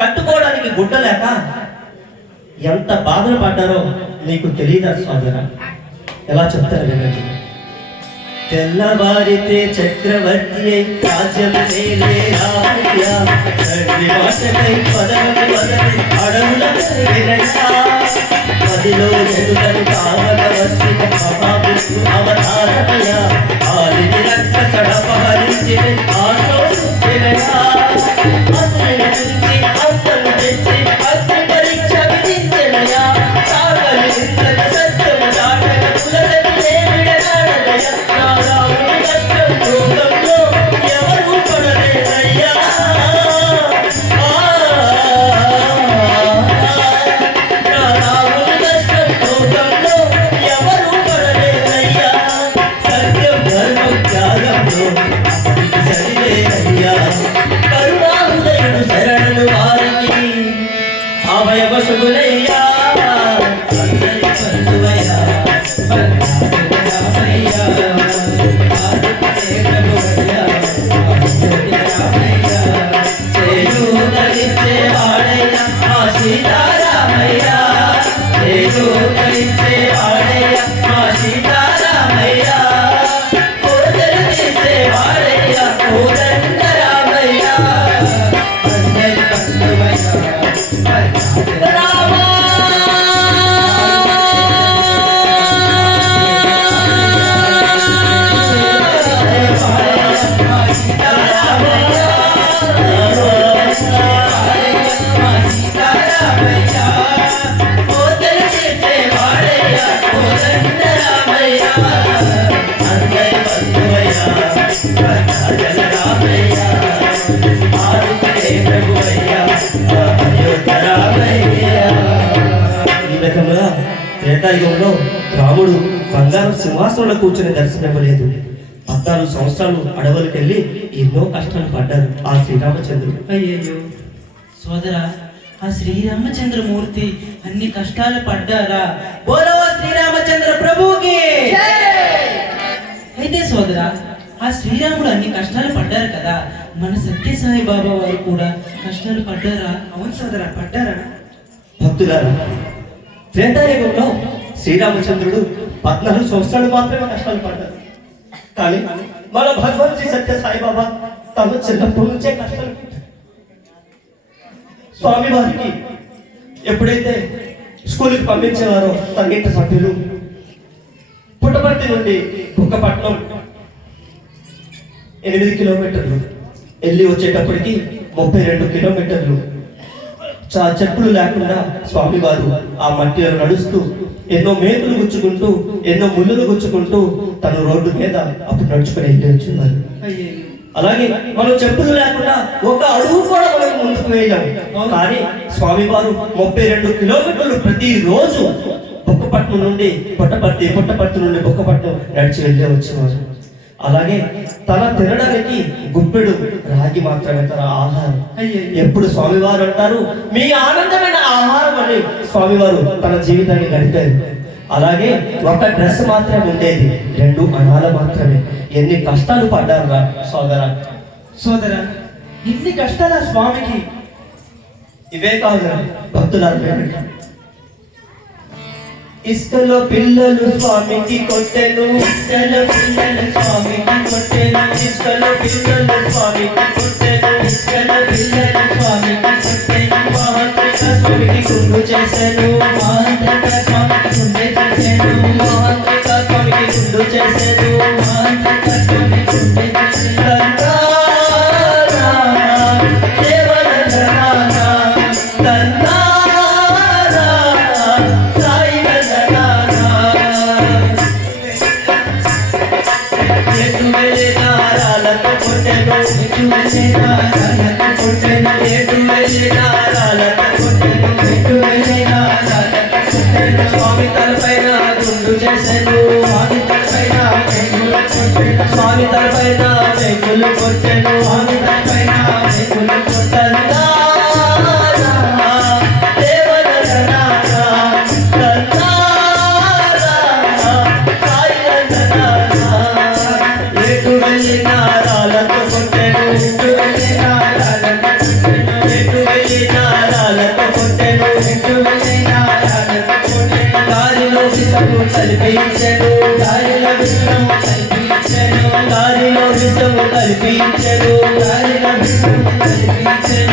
కట్టుకోవడానికి గుడ్డ లేక ఎంత బాధలు పడ్డారో నీకు తెలియదా సోదరా? ఎలా చెప్తారు వినండి. తెల్లవారితే చక్రవర్తి అయి రాజ్యం నేలే రామయ్య, తండ్రి మాటకై పదవి పదవి అడవుల పదిలో ఎదుగని కావల వచ్చి అవతారమయ, ఆలిని రక్త సడపహరించిన ఆటో త్రేతాయుగంలో రాముడు బంగారు సింహాసనంలో కూర్చొని దర్శనం ఇవ్వలేదు. 14 సంవత్సరాలు అడవులకు వెళ్ళి ఎన్నో కష్టాలు పడ్డారు ఆ శ్రీరామచంద్రుడు. అయ్యయ్యో సోదరా, ఆ శ్రీరామచంద్రమూర్తి అన్ని కష్టాలు పడ్డారా? బోలో శ్రీరామచంద్ర ప్రభుకి. అయితే సోదరా, ఆ శ్రీరాముడు అన్ని కష్టాలు పడ్డారు కదా, మన సత్యసాయి బాబా వారు కూడా కష్టాలు పడ్డారా? అవును సోదరా, పడ్డారా? భక్తులారా, త్రేతాయుగంలో శ్రీరామచంద్రుడు 14 సంవత్సరాలు మాత్రమే కష్టాలు పడ్డారు. కానీ మన భగవాన్ శ్రీ సత్య సాయిబాబా తను చిన్నప్పటి నుంచే కష్టాలు పడ్డారు. స్వామి వారికి ఎప్పుడైతే స్కూల్కి పంపించేవారో తన ఇంటి సభ్యులు పుట్టపర్తి నుండి బుక్కపట్నం 8 కిలోమీటర్లు వెళ్ళి వచ్చేటప్పటికి 32 కిలోమీటర్లు చెప్పులు లేకుండా స్వామివారు ఆ మట్టిలో నడుస్తూ ఎన్నో మేకులు గుచ్చుకుంటూ ఎన్నో ముళ్ళులు గుచ్చుకుంటూ తను రోడ్డు మీద అప్పుడు నడుచుకుని వెళ్ళి వచ్చేవారు. అలాగే మనం చెప్పులు లేకుండా ఒక అడుగు కూడా మనం ముందుకు వేయలేం. కానీ స్వామివారు 32 కిలోమీటర్లు ప్రతిరోజు బుక్కపట్నం నుండి పుట్టపర్తి నుండి బుక్కపట్నం నడిచి వెళ్ళి వచ్చేవారు. అలాగే తన తినడానికి గుప్పెడు రాగి మాత్రమే తన ఆహారం. ఎప్పుడు స్వామివారు అంటారు మీ ఆనందమైన ఆహారం అని స్వామివారు తన జీవితాన్ని గడిపారు. అలాగే ఒక డ్రెస్ మాత్రమే ఉండేది, 2 అణాలు మాత్రమే. ఎన్ని కష్టాలు పడ్డారు సోదరా, ఇన్ని కష్టాల స్వామికి. ఇవే కాదు భక్తులారు, ఇసుకలో పిల్లలు స్వామికి కొట్టెను, ఇసుకలో పిల్లలు స్వామికి కొట్టెను, ఇసుకలో పిల్లలు స్వామికి కొట్టెను, ఇసుకలో పిల్లలు స్వామికి కొట్టెను. మహాంత్రిక స్వామికి గుండు చేశాను, మహాంత్రిక స్వామికి గుండె చేశాను, మహాంత్రిక స్వామికి గుండు చేశాను, మహాంత్రిక స్వామికి గుండె చేశాను. స్వామి తలపైన గుండు చేశాను, స్వామి తలపైన వెంకులు కొట్టాను, స్వామి తలపైన వెంకులు కొట్టాను. ఎటు వెళ్ళిన రాళ్ళతో కొట్టాను, ఎటు వెళ్ళిన రాళ్ళతో కొట్టాను, ఎటు వెళ్ళిన రాళ్ళతో కొట్టాను, ఎటు వెళ్ళిన రాళ్ళతో కొట్టాను. దారిలో విషము కల్పించెను, దారిలో విషము కల్పించెను, దారిలో విషము కల్పించెను, దారిలో విషము కల్పించెను.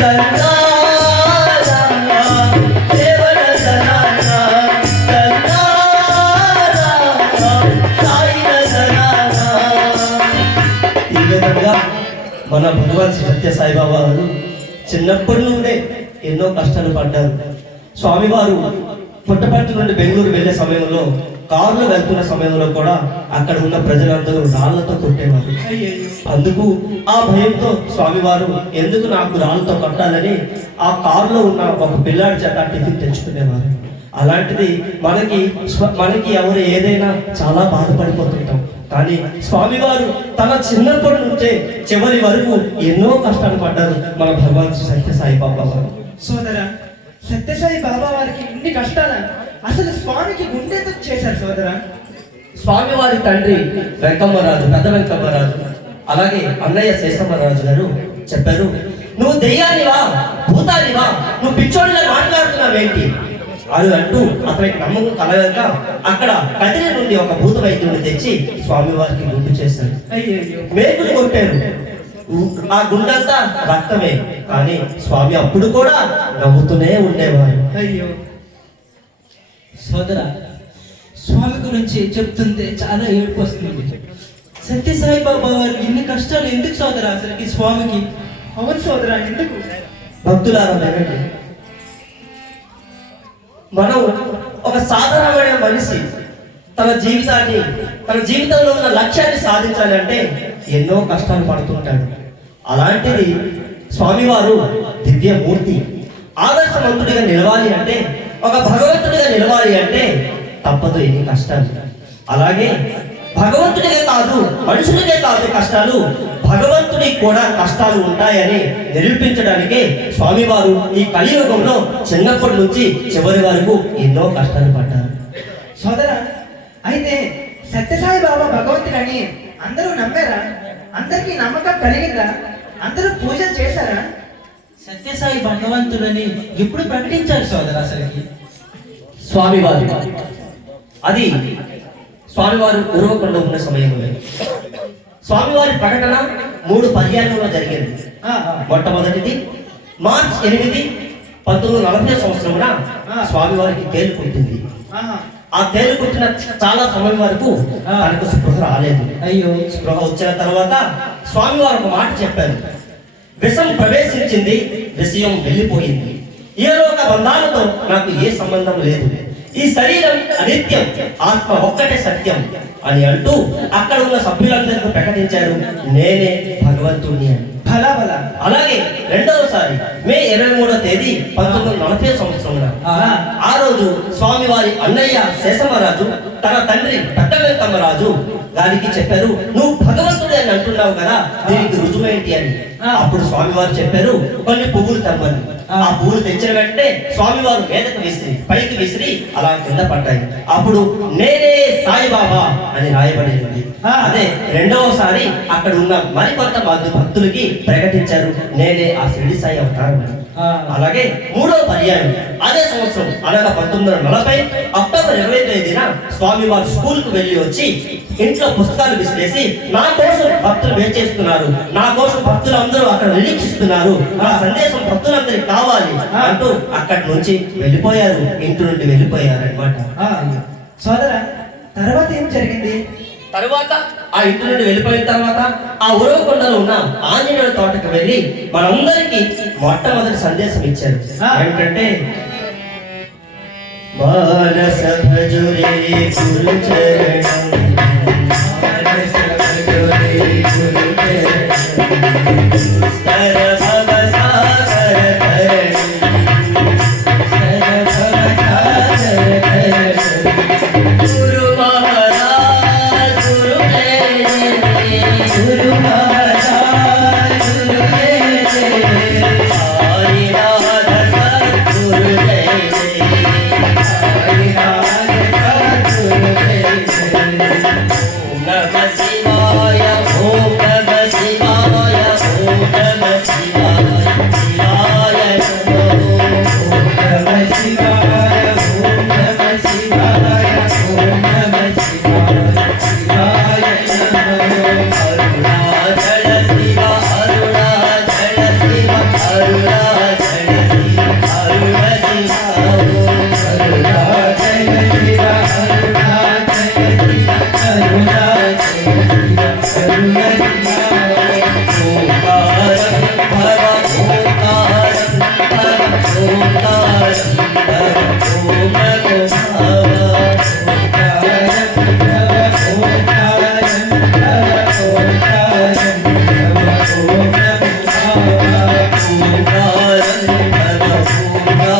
ఈ విధంగా మన భగవాన్ శ్రీ సత్య సాయిబాబా వారు చిన్నప్పటి నుండే ఎన్నో కష్టాలు పడ్డారు. స్వామివారు పుట్టపర్తి నుండి బెంగళూరు వెళ్ళే సమయంలో కారులో వెళ్తున్న సమయంలో కూడా అక్కడ ఉన్న ప్రజలందరూ రాళ్లతో కొట్టేవారు. అందుకు ఆ భయంతో స్వామివారు ఎందుకు నాకు రాళ్లతో కొట్టాలని ఆ కారులో ఉన్న ఒక పిల్లాడి చేత టిఫిన్ తెచ్చుకునేవారు. అలాంటిది మనకి ఎవరు ఏదైనా చాలా బాధపడిపోతుంటాం. కానీ స్వామివారు తన చిన్నప్పటి నుంచే చివరి వరకు ఎన్నో కష్టాలు పడ్డారు మన భగవాన్ శ్రీ సత్య సాయిబాబా వారు. సోదరా, సత్యసాయి బాబా వారికి ఇన్ని కష్టాల అసలు స్వామికి గుండెతో చేశారు సోదరా. స్వామివారి తండ్రి వెంకమ్మరాజు, పెద్ద వెంకమ్మరాజు, అలాగే అన్నయ్య శేషమ్మరాజు గారు చెప్పారు, నువ్వు దెయ్యానివా భూతానివా, నువ్వు పిచ్చోడిలా మాట్లాడుతున్నావేంటి అని అంటూ అతనికి నమ్మకం కలగక అక్కడ కదిరి నుండి ఒక భూత వైద్యుడిని తెచ్చి స్వామివారికి గుండు చేశారు. మేకులు కొట్టారు, ఆ గుండంతా రక్తమే. కానీ స్వామి అప్పుడు కూడా నవ్వుతూనే ఉండేవారు. అయ్యో సోదరా, స్వామి గురించి చెప్తుంటే చాలా ఏడుపు వస్తుంది. సత్యసాయి బాబా వారు ఇన్ని కష్టాలు ఎందుకు సోదరా అసలుకి స్వామికి? అవును సోదరా, ఎందుకు? భక్తులారా వినండి, మనం ఒక సాధారణమైన మనిషి తన జీవితంలో ఉన్న లక్ష్యాన్ని సాధించాలి అంటే ఎన్నో కష్టాలు పడుతుంటాడు. అలాంటిది స్వామివారు దివ్యమూర్తి, ఆదర్శవంతుడిగా నిలవాలి అంటే, ఒక భగవంతుడిగా నిలవాలి అంటే తప్పదు ఎన్ని కష్టాలు. అలాగే భగవంతుడిగా కాదు, మనుషుడికే కాదు కష్టాలు, భగవంతుడికి కూడా కష్టాలు ఉంటాయని నిరూపించడానికే స్వామివారు ఈ కలియుగంలో చిన్నప్పటి నుంచి చివరి వరకు ఎన్నో కష్టాలు పడ్డారు. సోదరా, అయితే సత్యసాయి బాబా భగవంతుడని అందరూ నమ్మారా? అందరికీ నమ్మకం కలిగిందా? అందరూ పూజలు చేశారా? సత్యసాయి భగవంతుడని ఎప్పుడు ప్రకటించారు సోదరా అసలుకి? స్వామివారు అది స్వామివారు ఉరవకొండ ఉన్న సమయంలో స్వామివారి ప్రకటన 3 పర్యాయంలో జరిగింది. మొట్టమొదటిది మార్చ్ 8, 1940 సంవత్సరమున స్వామివారికి తేలు పుట్టింది. ఆ తేలు పుట్టిన చాలా సమయం వరకు తనకు స్పృహ రాలేదు. అయ్యో. స్పృహ వచ్చిన తర్వాత స్వామివారు ఒక మాట చెప్పారు. విషం ప్రవేశించింది, విషయం వెళ్ళిపోయింది. ఏ లోక బంధాలతో నాకు ఏ సంబంధం లేదు. ఈ శరీరం అనిత్యం, ఆత్మ ఒక్కటే సత్యం అని అంటూ అక్కడ ఉన్న సభ్యులందరికీ ప్రకటించారు, నేనే భగవంతుడిని అని. అలాగే రెండవసారి మే 23వ తేదీ 1940 సంవత్సరంలో ఆ రోజు స్వామివారి అన్నయ్య శేషమరాజు తన తండ్రి పెద్ద వెంకమ్మరాజు గారికి చెప్పారు, నువ్వు భగవంతుడు అని అంటున్నావు కదా, దీనికి రుజువేంటి అని. అప్పుడు స్వామివారు చెప్పారు, కొన్ని పువ్వులు తెమ్మని. ఆ పువ్వులు తెచ్చిన వెంటనే స్వామివారు మీదకు విసిరి పైకి విసిరి అలా కింద పడ్డాయి. అప్పుడు నేనే సాయిబాబా అని రాయబడింది. అదే రెండవసారి అక్కడ ఉన్న మరికొంత భక్తులకి ప్రకటించారు, నేనే ఆ షిరిడి సాయి అవతారం అని. అలాగే 3వ పర్యాయం అదే సంవత్సరం అనగా 1940 అక్టోబర్ 20వ తేదీన స్వామివారు స్కూల్ కు వెళ్ళి వచ్చి ఇంట్లో పుస్తకాలు విసిరేసి, నా కోసం భక్తులు వేచేస్తున్నారు, నా కోసం భక్తులు అందరూ అక్కడ నిరీక్షిస్తున్నారు, నా సందేశం భక్తులందరికీ కావాలి అంటూ అక్కడి నుంచి వెళ్ళిపోయారు. ఇంటి నుండి వెళ్ళిపోయారు అన్నమాట. సోదర, తర్వాత ఏం జరిగింది? తర్వాత ఆ ఇంటి నుండి వెళ్ళిపోయిన తర్వాత ఆ ఉరవకొండలో ఉన్న ఆంజనేయుడి తోటకు వెళ్ళి మనందరికీ మొట్టమొదటి సందేశం ఇచ్చారు. ఏంటంటే, మానస భజురే గురు చరణం, మానస భజురే గురు చరణం, స్తర భవ సాగర తరణం, స్తర భవ సాగర తరణం, గురు మహారాజ్ గురు గురు మహారాజ్ గురు హరినాథ సద్గురు జయ జయ, హరినాథ సద్గురు జయ జయ. ఓం నమః శివాయ, ఓం నమః శివాయ, ఓం నమః శివాయ, శివాయ నమః. ఓం నమః శివాయ, ఓం నమః శివాయ, ఓం నమః శివాయ, శివాయ నమః. అరుణాచల శివ, అరుణాచల శివ, అరుణాచల శివ, అరుణ శివ. అరుణాచల శివ, అరుణాచల శివ, అరుణాచల శివ, అరుణ శివ. ఓంకారం భవ, ఓంకారం భవ, ఓంకారం భవ, ఓం నమో భవ. ఓంకారం భవ, ఓంకారం భవ, ఓంకారం భవ, ఓం నమో భవ. ఓంకారం భవ,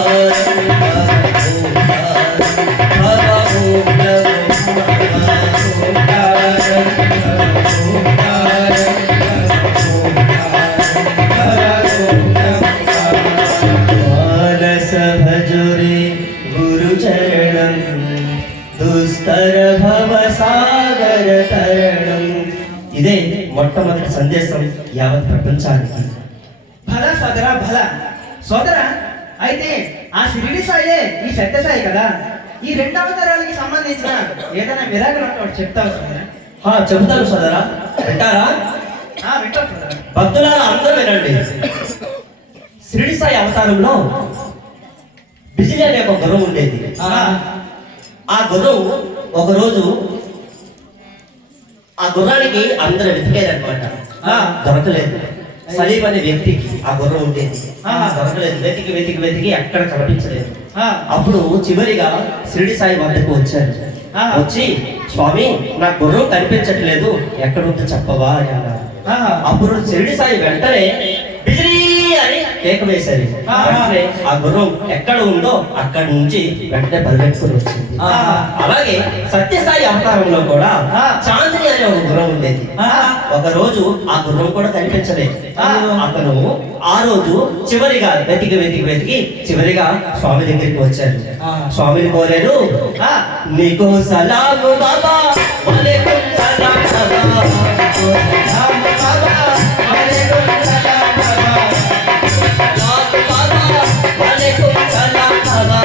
ఓంకారం భవ, ఓంకారం భవ, ఓం నమో భవ. ఓంకారం భవ, ఓంకారం మానస భజురే గురు చరణం, దుస్తర భవ సాగర తరణం. ఇదే మొట్టమొదటి సందేశం యావత్ ప్రపంచానికి. భల సోదర, భల సోదర. అయితే ఆ షిరిడి సాయే ఈ సత్య సాయి కదా. ఈ 2 అవతారాలకి సంబంధించిన ఏదైనా మిరాకిల్ ఉంటే ఒకటి చెప్తావు సోదర? చెబుతాను సోదరా, వింటారా? వింటావు సోదర. భక్తులారా అందరూ వినండి. షిరిడి సాయి అవతారంలో బిజిలి అనే ఒక గుర్రం ఉండేది. ఆ గుర్రం ఒకరోజు ఆ గుర్రానికి అందరూ వెతికారనమాట, దొరకలేదు. సలీం అనే వ్యక్తికి ఆ గుర్రం ఉండేది, దొరకలేదు. వెతికి వెతికి వెతికి ఎక్కడ కనిపించలేదు. అప్పుడు చివరిగా షిరిడి సాయి వద్దకు వచ్చారు. వచ్చి, స్వామి నా గుర్రం కనిపించట్లేదు, ఎక్కడుందో చెప్పవా అని అన్నారు. అప్పుడు షిరిడి సాయి వెంటనే బిజిలి అని కేక వేశారు. వెంటనే ఆ గుర్రం ఎక్కడ ఉందో అక్కడ నుంచి వెంటనే పరిగెత్తుకుని వచ్చింది. అలాగే సత్యసాయి అవతారంలో కూడా చాందిని అనే ఒక గుర్రం ఉండేది. ఒక రోజు ఆ గుర్రం కూడా కనిపించలేదు. అతను ఆ రోజు చివరిగా వెతికి వెతికి వెతికి చివరిగా స్వామి దగ్గరికి వచ్చారు. స్వామిని కోరారు, నీకు సలాము బాబా, వలైకుం సలాం బాబా, సలాం బాబా, వలైకుం సలాం బాబా, సలాం బాబా, వలైకుం సలాం బాబా,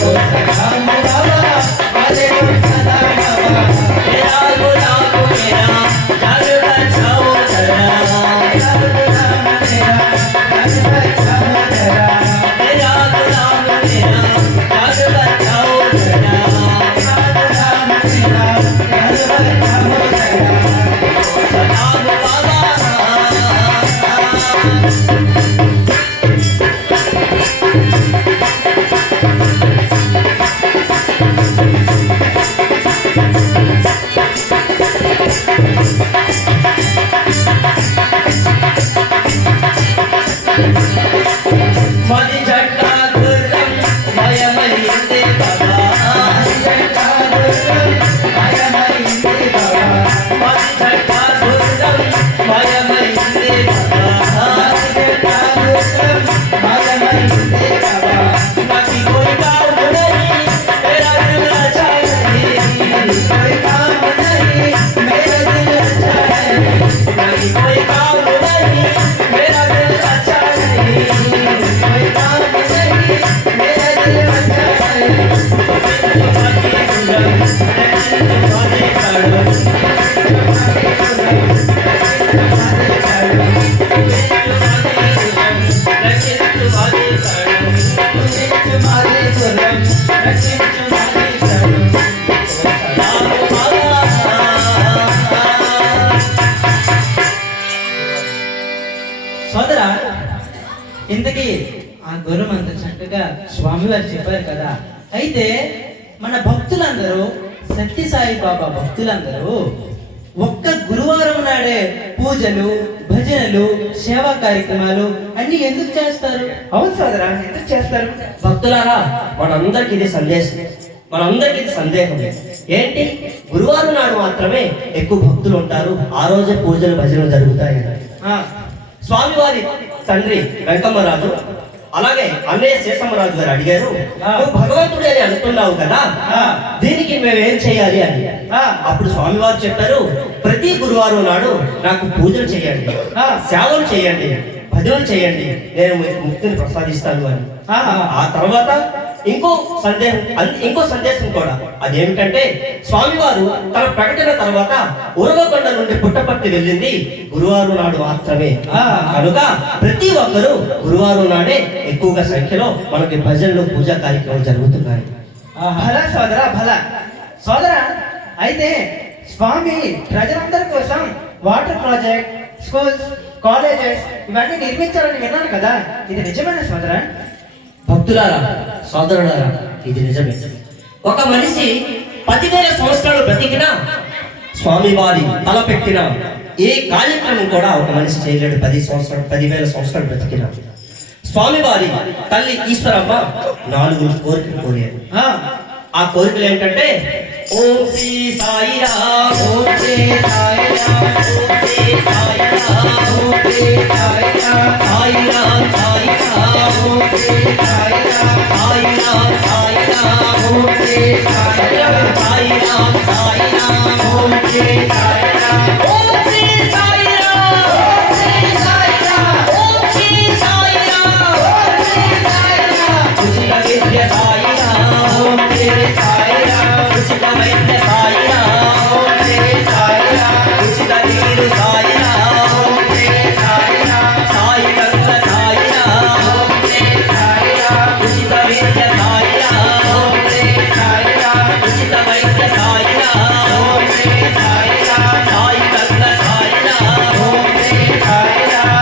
సలాం బాబా, వలైకుం సలాం బాబా. చక్కగా స్వామివారు చెప్పారు కదా. అయితే మన భక్తులందరూ సత్యసాయి బాబా భక్తులందరూ ఒక్క గురువారం నాడే పూజలు, భజనలు, సేవా కార్యక్రమాలు అన్ని ఎందుకు చేస్తారు? అవును సోదరా, ఎందుకు చేస్తారు? భక్తులారా, మనందరికి ఇది సందేహం. ఏంటి, గురువారం నాడు మాత్రమే ఎక్కువ భక్తులు ఉంటారు, ఆ రోజే పూజలు భజనలు జరుగుతాయి. స్వామివారి తండ్రి వెంకమ్మరాజు అలాగే అన్నయ్య శేషమ్మరాజు గారు అడిగారు, నువ్వు భగవంతుడే అని అంటున్నావు కదా, దీనికి మేమేం చేయాలి అని. అప్పుడు స్వామివారు చెప్పారు, ప్రతి గురువారం నాడు నాకు పూజలు చేయండి, సేవలు చేయండి, భజనలు చేయండి, నేను ముక్తిని ప్రసాదిస్తాను అని. ఆ తర్వాత ఇంకో సందేశం కూడా, అదేమిటంటే స్వామివారు తన ప్రకటన తర్వాత ఉరవకొండ నుండి పుట్టపర్తి వెళ్ళింది గురువారం నాడు మాత్రమే. కనుక ప్రతి ఒక్కరూ గురువారం నాడే ఎక్కువగా సంఖ్యలో మనకి భజనలు, పూజా కార్యక్రమాలు జరుగుతున్నాయి. భలా సోదరా, భలా సోదరా. అయితే స్వామి ప్రజలందరి కోసం వాటర్ ప్రాజెక్ట్, స్కూల్స్, కాలేజెస్ ఇవన్నీ నిర్మించాలని విన్నాను కదా, ఇది నిజమేనా సోదరా? భక్తులారా, సోదరులారా, ఇది నిజమే. ఒక మనిషి 10,000 సంవత్సరాలు బ్రతికినా స్వామివారి తలపెట్టిన ఏ కార్యక్రమం కూడా ఒక మనిషి చేయలేడు. 10,000 సంవత్సరాలు బ్రతికిన స్వామివారి తల్లి ఈశ్వరమ్మ 4 కోరికలు కోరారు. ఆ కోరికలు ఏంటంటే, ఓం శ్రీ సాయిరామ్, ఓం శ్రీ సాయిరామ్, ఓం శ్రీ సాయిరామ్, ఓం శ్రీ సాయిరామ్, సాయిరామ్ సాయిరామ్, ఓం శ్రీ సాయిరామ్, సాయిరామ్ సాయిరామ్, ఓం శ్రీ సాయిరామ్, సాయిరామ్ సాయిరామ్, ఓం శ్రీ సాయిరామ్, ఓం శ్రీ సాయిరామ్, ఓం శ్రీ సాయిరామ్, ఓం శ్రీ సాయిరామ్, ఓం శ్రీ సాయిరామ్, ఉచిత విద్య సాయిరామ్, ఓం శ్రీ సాయిరామ్, ఉచిత వైద్య సాయిరామ్, ఓం శ్రీ సాయిరామ్, ఉచిత నీరు సాయిరామ్, ఓం శ్రీ సాయిరామ్, సాయి గంగ సాయిరామ్, ఓం శ్రీ సాయిరామ్, ఉచిత విద్య సాయిరామ్, ఓం శ్రీ సాయిరామ్, ఉచిత వైద్య సాయిరామ్, ఓం శ్రీ సాయిరామ్, సాయి గంగ సాయిరామ్, ఓం శ్రీ సాయిరామ్.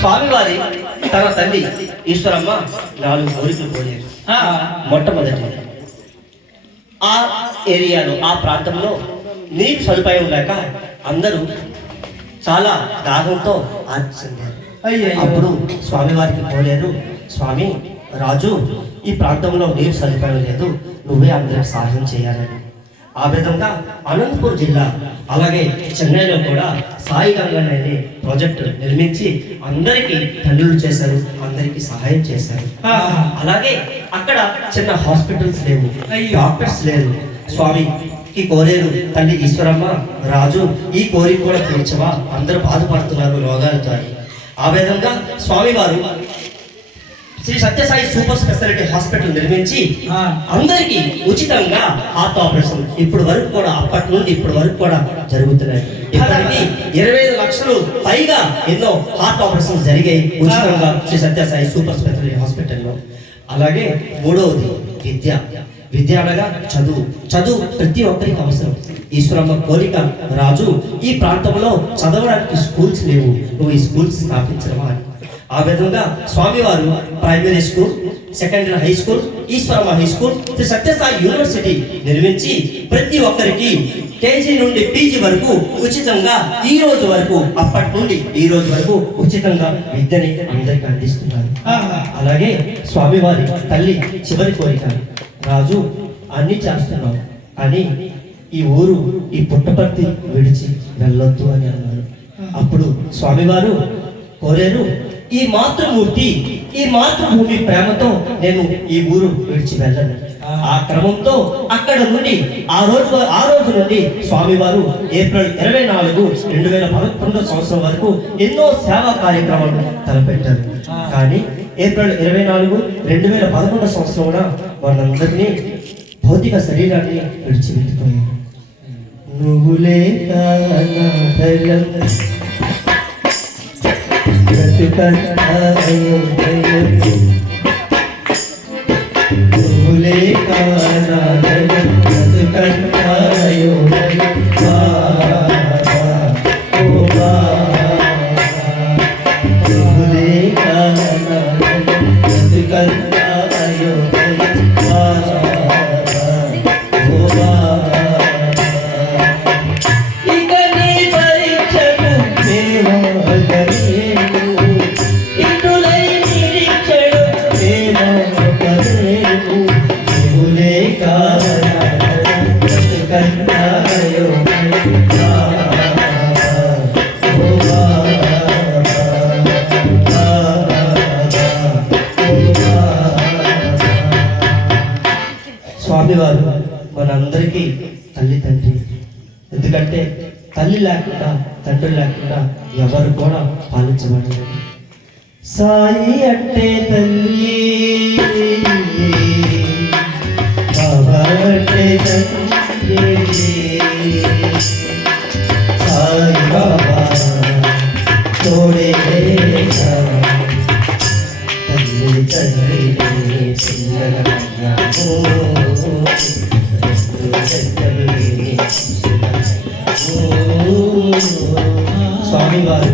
స్వామివారి తన తల్లి ఈశ్వరమ్మ 4 కోరికలు కోరారు. మొట్టమొదటి, ఆ ఏరియాలో, ఆ ప్రాంతంలో నీటి సదుపాయం లేక అందరూ చాలా దాహంతో ఆర్చిన్నారు. అప్పుడు స్వామివారికి కోరారు, స్వామి రాజు, ఈ ప్రాంతంలో నీరు సదుపాయం లేదు, నువ్వే అందరికి సహాయం చేయాలని. ఆ విధంగా అనంతపూర్ జిల్లా అలాగే చెన్నైలో కూడా సాయి గంగా అనే ప్రాజెక్టు నిర్మించి అందరికీ తల్లులు చేశారు, అందరికీ సహాయం చేశారు. అలాగే అక్కడ చిన్న హాస్పిటల్స్ లేవు, డాక్టర్స్ లేరు. స్వామికి కోరేరు, తల్లి ఈశ్వరమ్మ రాజు, ఈ కోరిక కూడా తీర్చవా, అందరూ బాధపడుతున్నారు రోగాలతో. ఆ విధంగా స్వామివారు Shri Sathya Sai super speciality hospital నిర్మించి అందరికీ ఉచితంగా హార్ట్ ఆపరేషన్ అప్పటి నుండి ఇప్పటి వరకు కూడా జరుగుతున్నాయి. ఇప్పటికి 25 లక్షలు పైగా ఎన్నో హార్ట్ ఆపరేషన్స్ జరిగాయి ఉచితంగా శ్రీ సత్యసాయి సూపర్ స్పెషాలిటీ హాస్పిటల్లో. అలాగే మూడవది విద్య అనగా చదువు ప్రతి ఒక్కరికి అవసరం. ఈశ్వరమ్మ కోరిక, రాజు, ఈ ప్రాంతంలో చదవడానికి స్కూల్స్ లేవు, నువ్వు ఈ స్కూల్స్ స్థాపించడమా అని. ఆ విధంగా స్వామివారు primary school, secondary high school, Easwaramma high school, Shri Sathya Sai university నిర్మించి ప్రతి ఒక్కరికి కేజీ నుండి పీజీ వరకు ఉచితంగా ఈ రోజు వరకు, అప్పటి నుండి ఈ రోజు వరకు ఉచితంగా విద్యని అందరికీ అందిస్తున్నారు. అలాగే స్వామివారి తల్లి చివరి కోరిక, రాజు అన్ని చేస్తున్నావు కానీ ఈ ఊరు, ఈ పుట్టపర్తి విడిచి వెళ్ళొద్దు అని అన్నారు. అప్పుడు స్వామివారు కోరారు, ఈ మాతృభూమి ప్రేమతో నేను ఈ ఊరు విడిచి వెళ్ళను. ఆ క్రమంతో అక్కడ నుండి ఆ రోజు నుండి స్వామివారు ఏప్రిల్ 24, 2011 సంవత్సరం వరకు ఎన్నో సేవా కార్యక్రమాలు తలపెట్టారు. కానీ ఏప్రిల్ 24, 2011 సంవత్సరం వాళ్ళందరినీ భౌతిక శరీరాన్ని విడిచిపెట్టుకున్నారు. నువ్వు లేక స్వామివారు మనందరికీ తల్లి తండ్రి. ఎందుకంటే తల్లి లేకుండా తండ్రి లేకుండా ఎవరు కూడా పాలించబడలేదు. సాయి అంటే తల్లి, బాబా అంటే తండ్రి, సాయి బాబా తోడే తల్లి తండ్రి స్వామివారు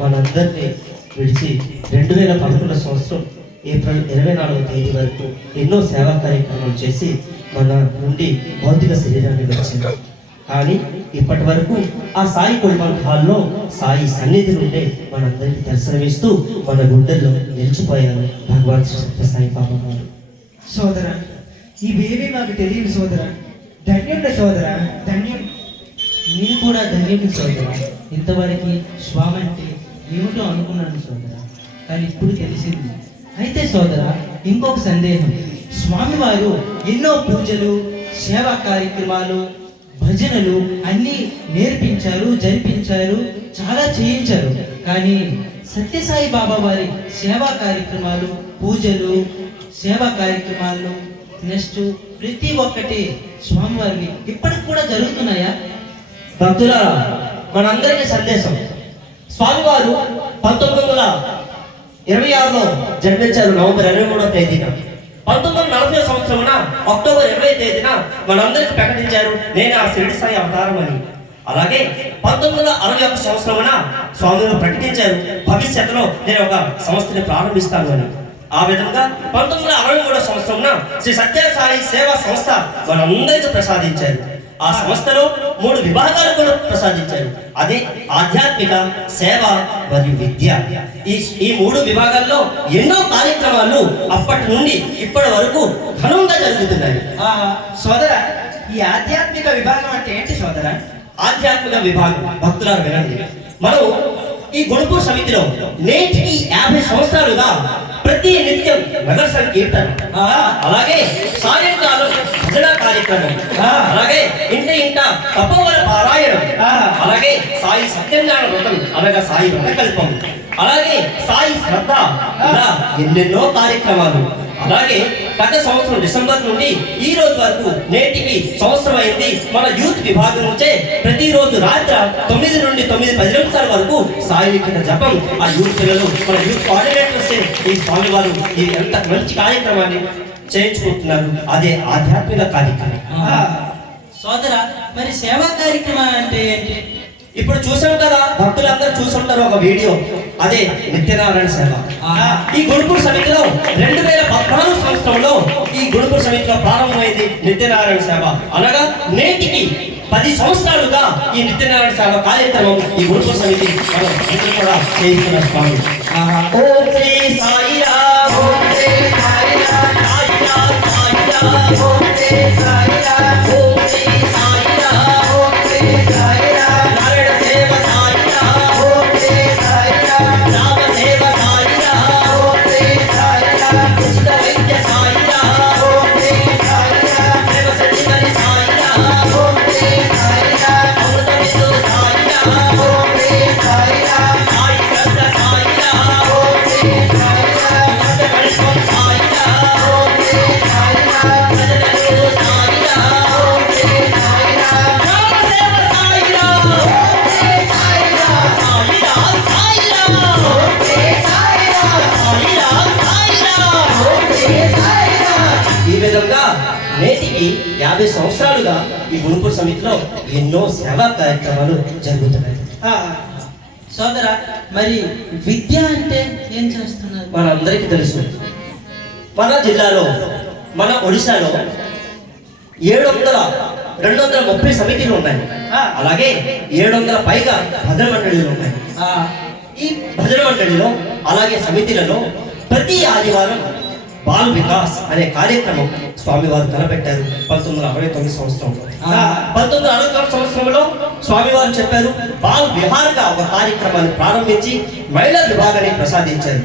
మనందరినీ విడిచి 2011 సంవత్సరం ఏప్రిల్ 24వ తేదీ వరకు ఎన్నో సేవా కార్యక్రమాలు చేసి మన నుండి భౌతిక శరీరాన్ని వచ్చింది. కానీ ఇప్పటి వరకు ఆ సాయి కుల్మాన్ హాల్లో సాయి సన్నిధి నుండే మనందరికీ దర్శనమిస్తూ మన గుండెల్లో నిలిచిపోయారు భగవాన్ శ్రీ సత్య సాయి బాబా గారు. సోదరా, ఇవేవి నాకు తెలియదు సోదరా. ధన్యుడ సోదరా, ధన్యం. నేను కూడా ధన్యుడు సోదరా. ఇంతవరకు స్వామి అంటే ఏమిటో అనుకున్నాను సోదరా, కానీ ఇప్పుడు తెలిసింది. అయితే సోదరా, ఇంకొక సందేహం. స్వామివారు ఎన్నో పూజలు, సేవా కార్యక్రమాలు, భజనలు అన్నీ నేర్పించారు, జరిపించారు, చాలా చేయించారు. కానీ సత్యసాయి బాబా వారి సేవా కార్యక్రమాలు, పూజలు, సేవా కార్యక్రమాలు నెక్స్ట్ ప్రతి ఒక్కటి స్వామివారికి ఇప్పటికి కూడా జరుగుతున్నాయా? భక్తులారా, మనందరికీ సందేశం. స్వామివారు 1926లో జన్మించారు నవంబర్ 23వ తేదీన. 1940 సంవత్సరమున అక్టోబర్ 20వ తేదీన మనందరికి ప్రకటించారు నేను ఆ షిరిడి సాయి అవతారం అని. అలాగే 1961 సంవత్సరమున స్వామివారు ప్రకటించారు భవిష్యత్తులో నేను ఒక సంస్థని ప్రారంభిస్తాను అని. ఆ విధంగా 1963 సంవత్సరమున శ్రీ సత్య సాయి సేవా సంస్థ మనందరికీ ప్రసాదించారు. ఆ సంస్థలో 3 విభాగాలు కూడా ప్రసాదించారు. అదే ఆధ్యాత్మిక, సేవ మరియు విద్య. ఈ 3 విభాగాల్లో ఎన్నో కార్యక్రమాలు అప్పటి నుండి ఇప్పటి వరకు ఘనంగా జరుగుతున్నాయి. సోదరా, ఈ ఆధ్యాత్మిక విభాగం అంటే ఏంటి సోదరా? ఆధ్యాత్మిక విభాగం భక్తులారు వినండి. మనం ఈ గుణపూర్ సమితిలో నేటికి 50 సంవత్సరాలుగా ప్రతి నిత్యం నగర సంకీర్తన, అలాగే సాయంకాలం భజన కార్యక్రమం, అలాగే ఇంట తపోవన పారాయణం, అలాగే సాయి సత్యనారాయణ వ్రతం అనగా సాయి వ్రతకల్పం, అలాగే సాయి శ్రద్ధ, ఇలా ఎన్నెన్నో కార్యక్రమాలు. అలాగే గత సంవత్సరం డిసెంబర్ నుండి ఈ రోజు వరకు నేటికి సంవత్సరం అయింది. మన యూత్ విభాగం నుంచే ప్రతిరోజు రాత్రి 9 నుండి 9:10 నిమిషాల వరకు సాయి లిఖిత జపం ఆ యూత్ పిల్లలు మన యూత్ కోఆర్డినేటర్స్ ఈ స్వామి వారు ఈ ఎంత మంచి కార్యక్రమాన్ని చేయించుకుంటున్నారు. అదే ఆధ్యాత్మిక కార్యక్రమం. సోదరా, మరి సేవా కార్యక్రమం అంటే ఏంటి? ఇప్పుడు చూసాం కదా, భక్తులందరూ చూసుంటారు ఒక వీడియో, అదే నిత్యనారాయణ సేవ. ఈ గుణపూర్ సమితిలో 2014 సంవత్సరంలో ఈ గుణపూర్ సమితిలో ప్రారంభమైంది నిత్యనారాయణ సేవ. అనగా నేటికి 10 సంవత్సరాలుగా ఈ నిత్యనారాయణ సేవ కార్యక్రమం ఈ గుణపూర్ సమితి కూడా చేస్తున్న స్వామి. ఓం శ్రీ సాయిరామ్, ఓం శ్రీ సాయిరామ్, సాయిరామ్ సాయిరామ్, ఓం శ్రీ సాయిరామ్, ఓం శ్రీ సాయిరామ్, ఓం శ్రీ సాయిరామ్, నారాయణ సేవ సాయిరామ్, ఓం శ్రీ సాయిరామ్, రామ సేవ సాయిరామ్, ఓం శ్రీ సాయిరామ్, కృష్ణ వైద్య సాయిరామ్, ఓం శ్రీ సాయిరామ్, దేవ సంజీవని సాయిరామ్, ఓం శ్రీ సాయిరామ్, అమృత బిందు సాయిరామ్, ఓం శ్రీ సాయిరామ్, సాయి శ్రద్ధ సాయిరామ్, ఓం శ్రీ సాయిరామ్, నమస్కారం సాయిరామ్, ఓం శ్రీ సాయిరామ్, భజనలు సాయిరామ్, ఓం శ్రీ సాయిరామ్, రామ సేవ సాయిరామ్, ఓం శ్రీ సాయిరామ్, సాయిరామ్ సాయిరామ్, ఓం శ్రీ సాయిరామ్, సాయిరామ్ సాయిరామ్, ఓం శ్రీ సాయిరామ్. ఈ విధంగా నేటికి 50 సంవత్సరాలుగా ఈ గుణపూర్ సమితిలో ఎన్నో సేవా కార్యక్రమాలు జరుగుతున్నాయి. సోదరా, మరి విద్య అంటే ఏం చేస్తున్నారు? మనందరికీ తెలుసు, మన జిల్లాలో మన ఒడిశాలో 230 సమితిలు ఉన్నాయి. అలాగే 700 పైగా భజన మండళీలు ఉన్నాయి. ఈ భజన మండలిలో అలాగే సమితిలలో ప్రతి ఆదివారం బాల్ వికాస్ అనే కార్యక్రమం స్వామివారు తలపెట్టారు 1969 సంవత్సరంలో. 1969 సంవత్సరంలో స్వామివారు చెప్పారు బాల్ విహార్గా ఒక కార్యక్రమాన్ని ప్రారంభించి మహిళా విభాగాన్ని ప్రసాదించారు.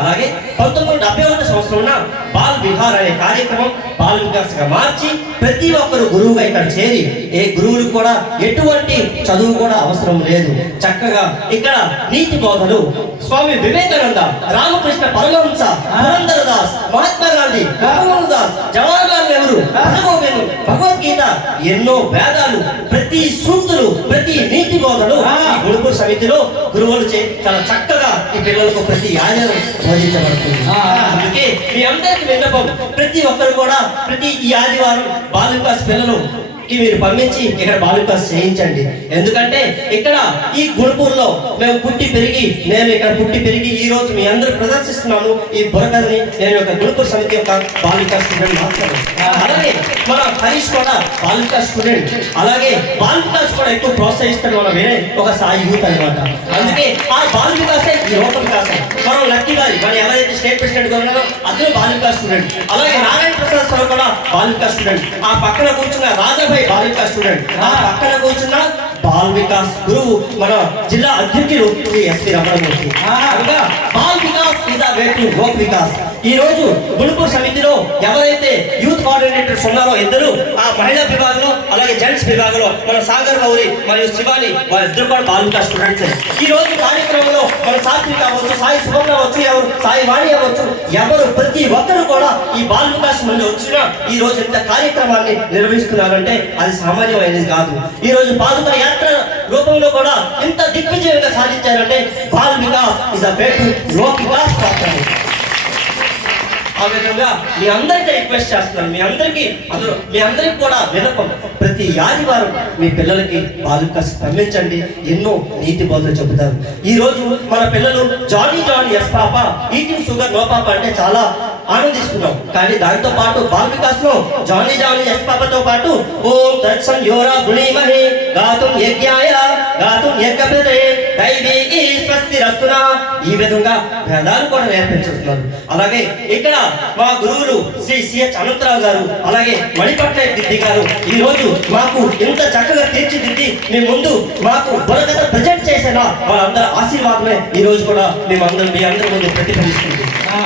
అలాగే 1971 సంవత్సరంలో బాల్ విహార్ అనే కార్యక్రమం బాల్ వికాస్ గా మార్చి ప్రతి ఒక్కరు గురువుగా ఇక్కడ చేరి ఏ గురువులు కూడా ఎటువంటి చదువు కూడా అవసరం లేదు, చక్కగా ఇక్కడ నీతి బోధలు స్వామి వివేకానంద, రామకృష్ణ పరమహంస, పురంధరదాస్, మహాత్మా గాంధీ, గోపాల్ దాస్, జవహర్లాల్ నెహ్రూ, భగవద్గీత, భగవద్గీత, ఎన్నో వేదాలు, ప్రతి సూక్తులు, ప్రతి నీతి బోధలు గురుకుల సమితిలో గురువులచే చాలా చక్కగా ఈ పిల్లలకు ప్రతి ఆదివారం బోధించబడుతుంది. అందుకే మీ అందరికి విన్నపం, ప్రతి ఒక్కరు కూడా ప్రతి ఈ ఆదివారం బాల్ వికాస్ పిల్లలు మీరు పంపించి ఇక్కడ బాల్ వికాస్ చేయించండి. ఎందుకంటే ఇక్కడ ఈ గురుపూర్లో మేము పుట్టి పెరిగి, నేను ఇక్కడ పుట్టి పెరిగి ఈ రోజు మీ అందరూ ప్రదర్శిస్తున్నాను ఈ బుర్రకథని. నేను యొక్క గురుపూర్ సమితి యొక్క బాల్ వికాస్ స్టూడెంట్ మాత్రమే. అలాగే మన హరీష్ కూడా బాల్ వికాస్ స్టూడెంట్. అలాగే బాల్ వికాస్ కూడా ఎక్కువ ప్రోత్సహిస్తాడు మన వేరే ఒక సాయి యూత్ అనమాట. అందుకే ఆ బాల్ వికాసే ఈ లోక వికాసే. మనం లక్కీ గారి మన ఎవరైతే స్టేట్ ప్రెసిడెంట్ గా ఉన్నారో అతను బాల్ వికాస్ స్టూడెంట్. అలాగే నారాయణ ప్రసాద్ సార్ కూడా బాల్ వికాస్ స్టూడెంట్. ఆ పక్కన కూర్చున్న రాజాభాయ్ బాల్ వికాస్ స్టూడెంట్. ఆ పక్కన కూర్చున్న బాల్ వికాస్ గురువు మన జిల్లా అధ్యక్షులు Shri SP Ramanamurthy. Bal Vikas is the way to Lok Vikas. ఈ రోజు గురుకుల సమితిలో ఎవరైతే యూత్ కోఆర్డినేటర్స్ ఉన్నారో ఇద్దరు, ఆ మహిళా విభాగంలో అలాగే జెంట్స్ విభాగంలో మన సాగర్ గౌరి మరియు శివాని వారిద్దరు కూడా బాల్ వికాస్ స్టూడెంట్స్. ఈ రోజు కార్యక్రమంలో మన సాత్విక అవ్వచ్చు, సాయి శుభం అవ్వచ్చు, ఎవరు సాయి వాణి అవ్వచ్చు, ఎవరు ప్రతి ఒక్కరు కూడా ఈ బాల్ వికాస్ నుండి వచ్చిన ఈ రోజు ఇంత కార్యక్రమాన్ని నిర్వహిస్తున్నారంటే అది సామాన్యమైనది కాదు. ఈ రోజు పాదుక యాత్ర రూపంలో కూడా ఇంత దిగ్విజయంగా సాధించారంటే Bal Vikas is the way to Lok Vikas ప్రాప్తం. ఆ విధంగా మీ అందరికీ రిక్వెస్ట్ చేస్తున్నాను, మీ అందరికి కూడా వినపం, ప్రతి ఆదివారం మీ పిల్లలకి బాల్ వికాస్ పంపించండి. ఎన్నో నీతి బోధలు చెబుతారు. ఈ రోజు మన పిల్లలు Johnny yes papa, eating sugar no papa అంటే చాలా ఆనందిస్తున్నాం. కానీ దానితో పాటు బాల్ వికాస్ లో జానీ ఎస్ పాపతో పాటు ఓం తత్సం యోరా భుణీమహే గాతుం యజ్ఞాయ గాతుం యజ్ఞపతే దైవీకి స్వస్తిరస్తునా, ఈ విధంగా వేదాలు కూడా నేర్పించుతున్నారు. అలాగే ఇక్కడ మా గురువులు శ్రీ సిహెచ్ అనంతరావు గారు, అలాగే మణిపట్ల దిద్ది గారు ఈ రోజు మాకు ఇంత చక్కగా తీర్చిదిద్ది మీ ముందు మాకు బుర్రకథ ప్రజెంట్ చేసేలా వాళ్ళందరూ ఆశీర్వాదమే ఈ రోజు కూడా మీ అందరి ముందు ప్రతిఫలిస్తుంది.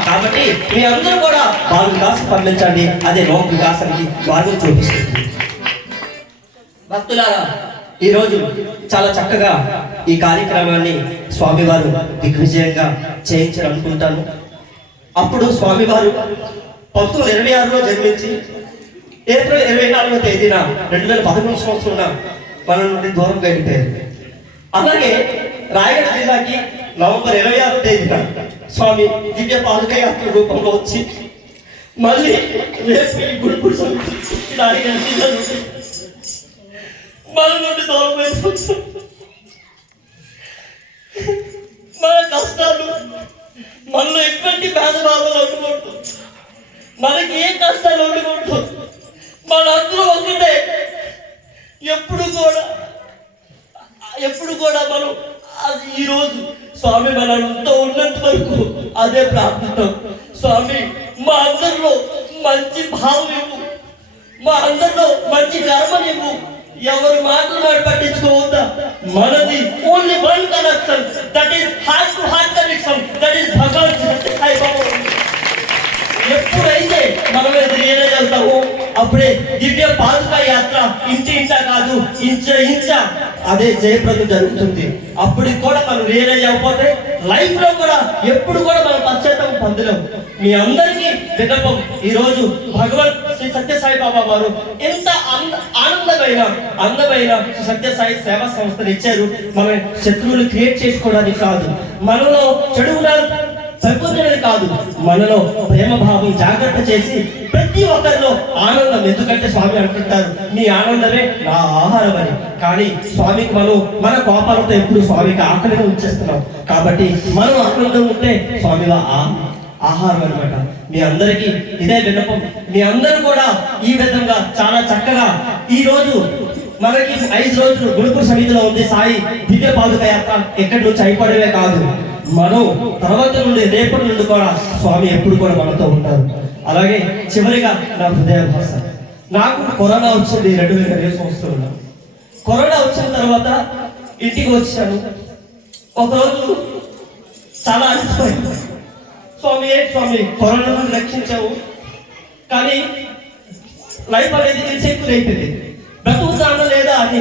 కాబట్టి మీ అందరూ కూడా బాల్ వికాస్ పంపించండి, అదే లోక వికాసానికి మార్గం చూపిస్తుంది. భక్తులారా, ఈ రోజు చాలా చక్కగా ఈ కార్యక్రమాన్ని స్వామివారు దిగ్విజయంగా చేయించాలనుకుంటాను. అప్పుడు స్వామివారు 1926లో జన్మించి ఏప్రిల్ 24వ తేదీన 2011 సంవత్సరం మన నుండి దూరం గడిపారు. అలాగే రాయగడ జిల్లాకి నవంబర్ 26వ తేదీన స్వామి దివ్య పాదుక యాత్ర రూపంలో వచ్చి మళ్ళీ గురుకుల సమితి రాయగడ జిల్లా నుండి మన నుండి దూరం అయిపోతాం. మన కష్టాలు మనలో ఎటువంటి భేదభావాలు ఉండకూడదు, మనకి ఏ కష్టాలు ఉండకూడదు, మనందరూ ఒకటే. ఎప్పుడు కూడా మనం ఈ రోజు స్వామి మనంతా ఉన్నంత వరకు అదే ప్రార్థిస్తాం. స్వామి మా అందరిలో మంచి భావం ఇవ్వు, మా అందరిలో మంచి కర్మనివ్వు, ఎవరి మాటలు పట్టించుకోవద్దా. మనది only one connection, that is heart to heart connection, that is Bhagwan Sai Baba. ఎప్పుడైతే మనం రియలైజ్ అవుతామో అప్పుడే దివ్య పాదుక యాత్ర ఇంట కాదు ఇంచ అదే జయప్రదం జరుగుతుంది. అప్పుడు కూడా మనం రియలైజ్ అయిపోతే లైఫ్ లో కూడా ఎప్పుడు కూడా మనం పశ్చాత్తాపం పొందలేం. మీ అందరికీ విన్నపం, ఈ రోజు భగవత్ శ్రీ సత్యసాయి బాబా వారు ఎంత అందమైన సత్యసాయి సేవా సంస్థను ఇచ్చారు. మన శత్రువులు క్రియేట్ చేసుకోవడానికి కాదు, మనలో చెడు సరిపోతున్నది కాదు, మనలో ప్రేమ భావం జాగ్రత్త చేసి ప్రతి ఒక్కరిలో ఆనందం. ఎందుకంటే స్వామి అంటుంటారు మీ ఆనందమే నా ఆహారం అని. కానీ స్వామికి మన కోపాలతో ఎప్పుడు స్వామికి ఆకలిగా ఉంచేస్తున్నాం. కాబట్టి మనం ఆనందం ఉంటే స్వామి ఆహారం అనమాట. మీ అందరికీ ఇదే విన్నపం. మీ అందరూ కూడా ఈ విధంగా చాలా చక్కగా ఈ రోజు మనకి 5 రోజులు గురుకుల సమితిలో ఉంది సాయి దివ్య పాదుక యాత్ర. ఎక్కడి నుంచి అయిపోవడమే కాదు, మనం తర్వాత నుండి రేపటి నుండి కూడా స్వామి ఎప్పుడు కూడా మనతో ఉంటారు. అలాగే చివరిగా నా హృదయ భాష, నాకు కరోనా వచ్చింది 2020 సంవత్సరంలో. కరోనా వచ్చిన తర్వాత ఇంటికి వచ్చాను. ఒకరోజు చాలా అలసిపోయింది. స్వామి స్వామి కరోనా నుండి రక్షించావు, కానీ లైఫ్ అనేది ఇన్సెక్యూర్ అయిపోయింది. బ్రతుకుతాను లేదా అని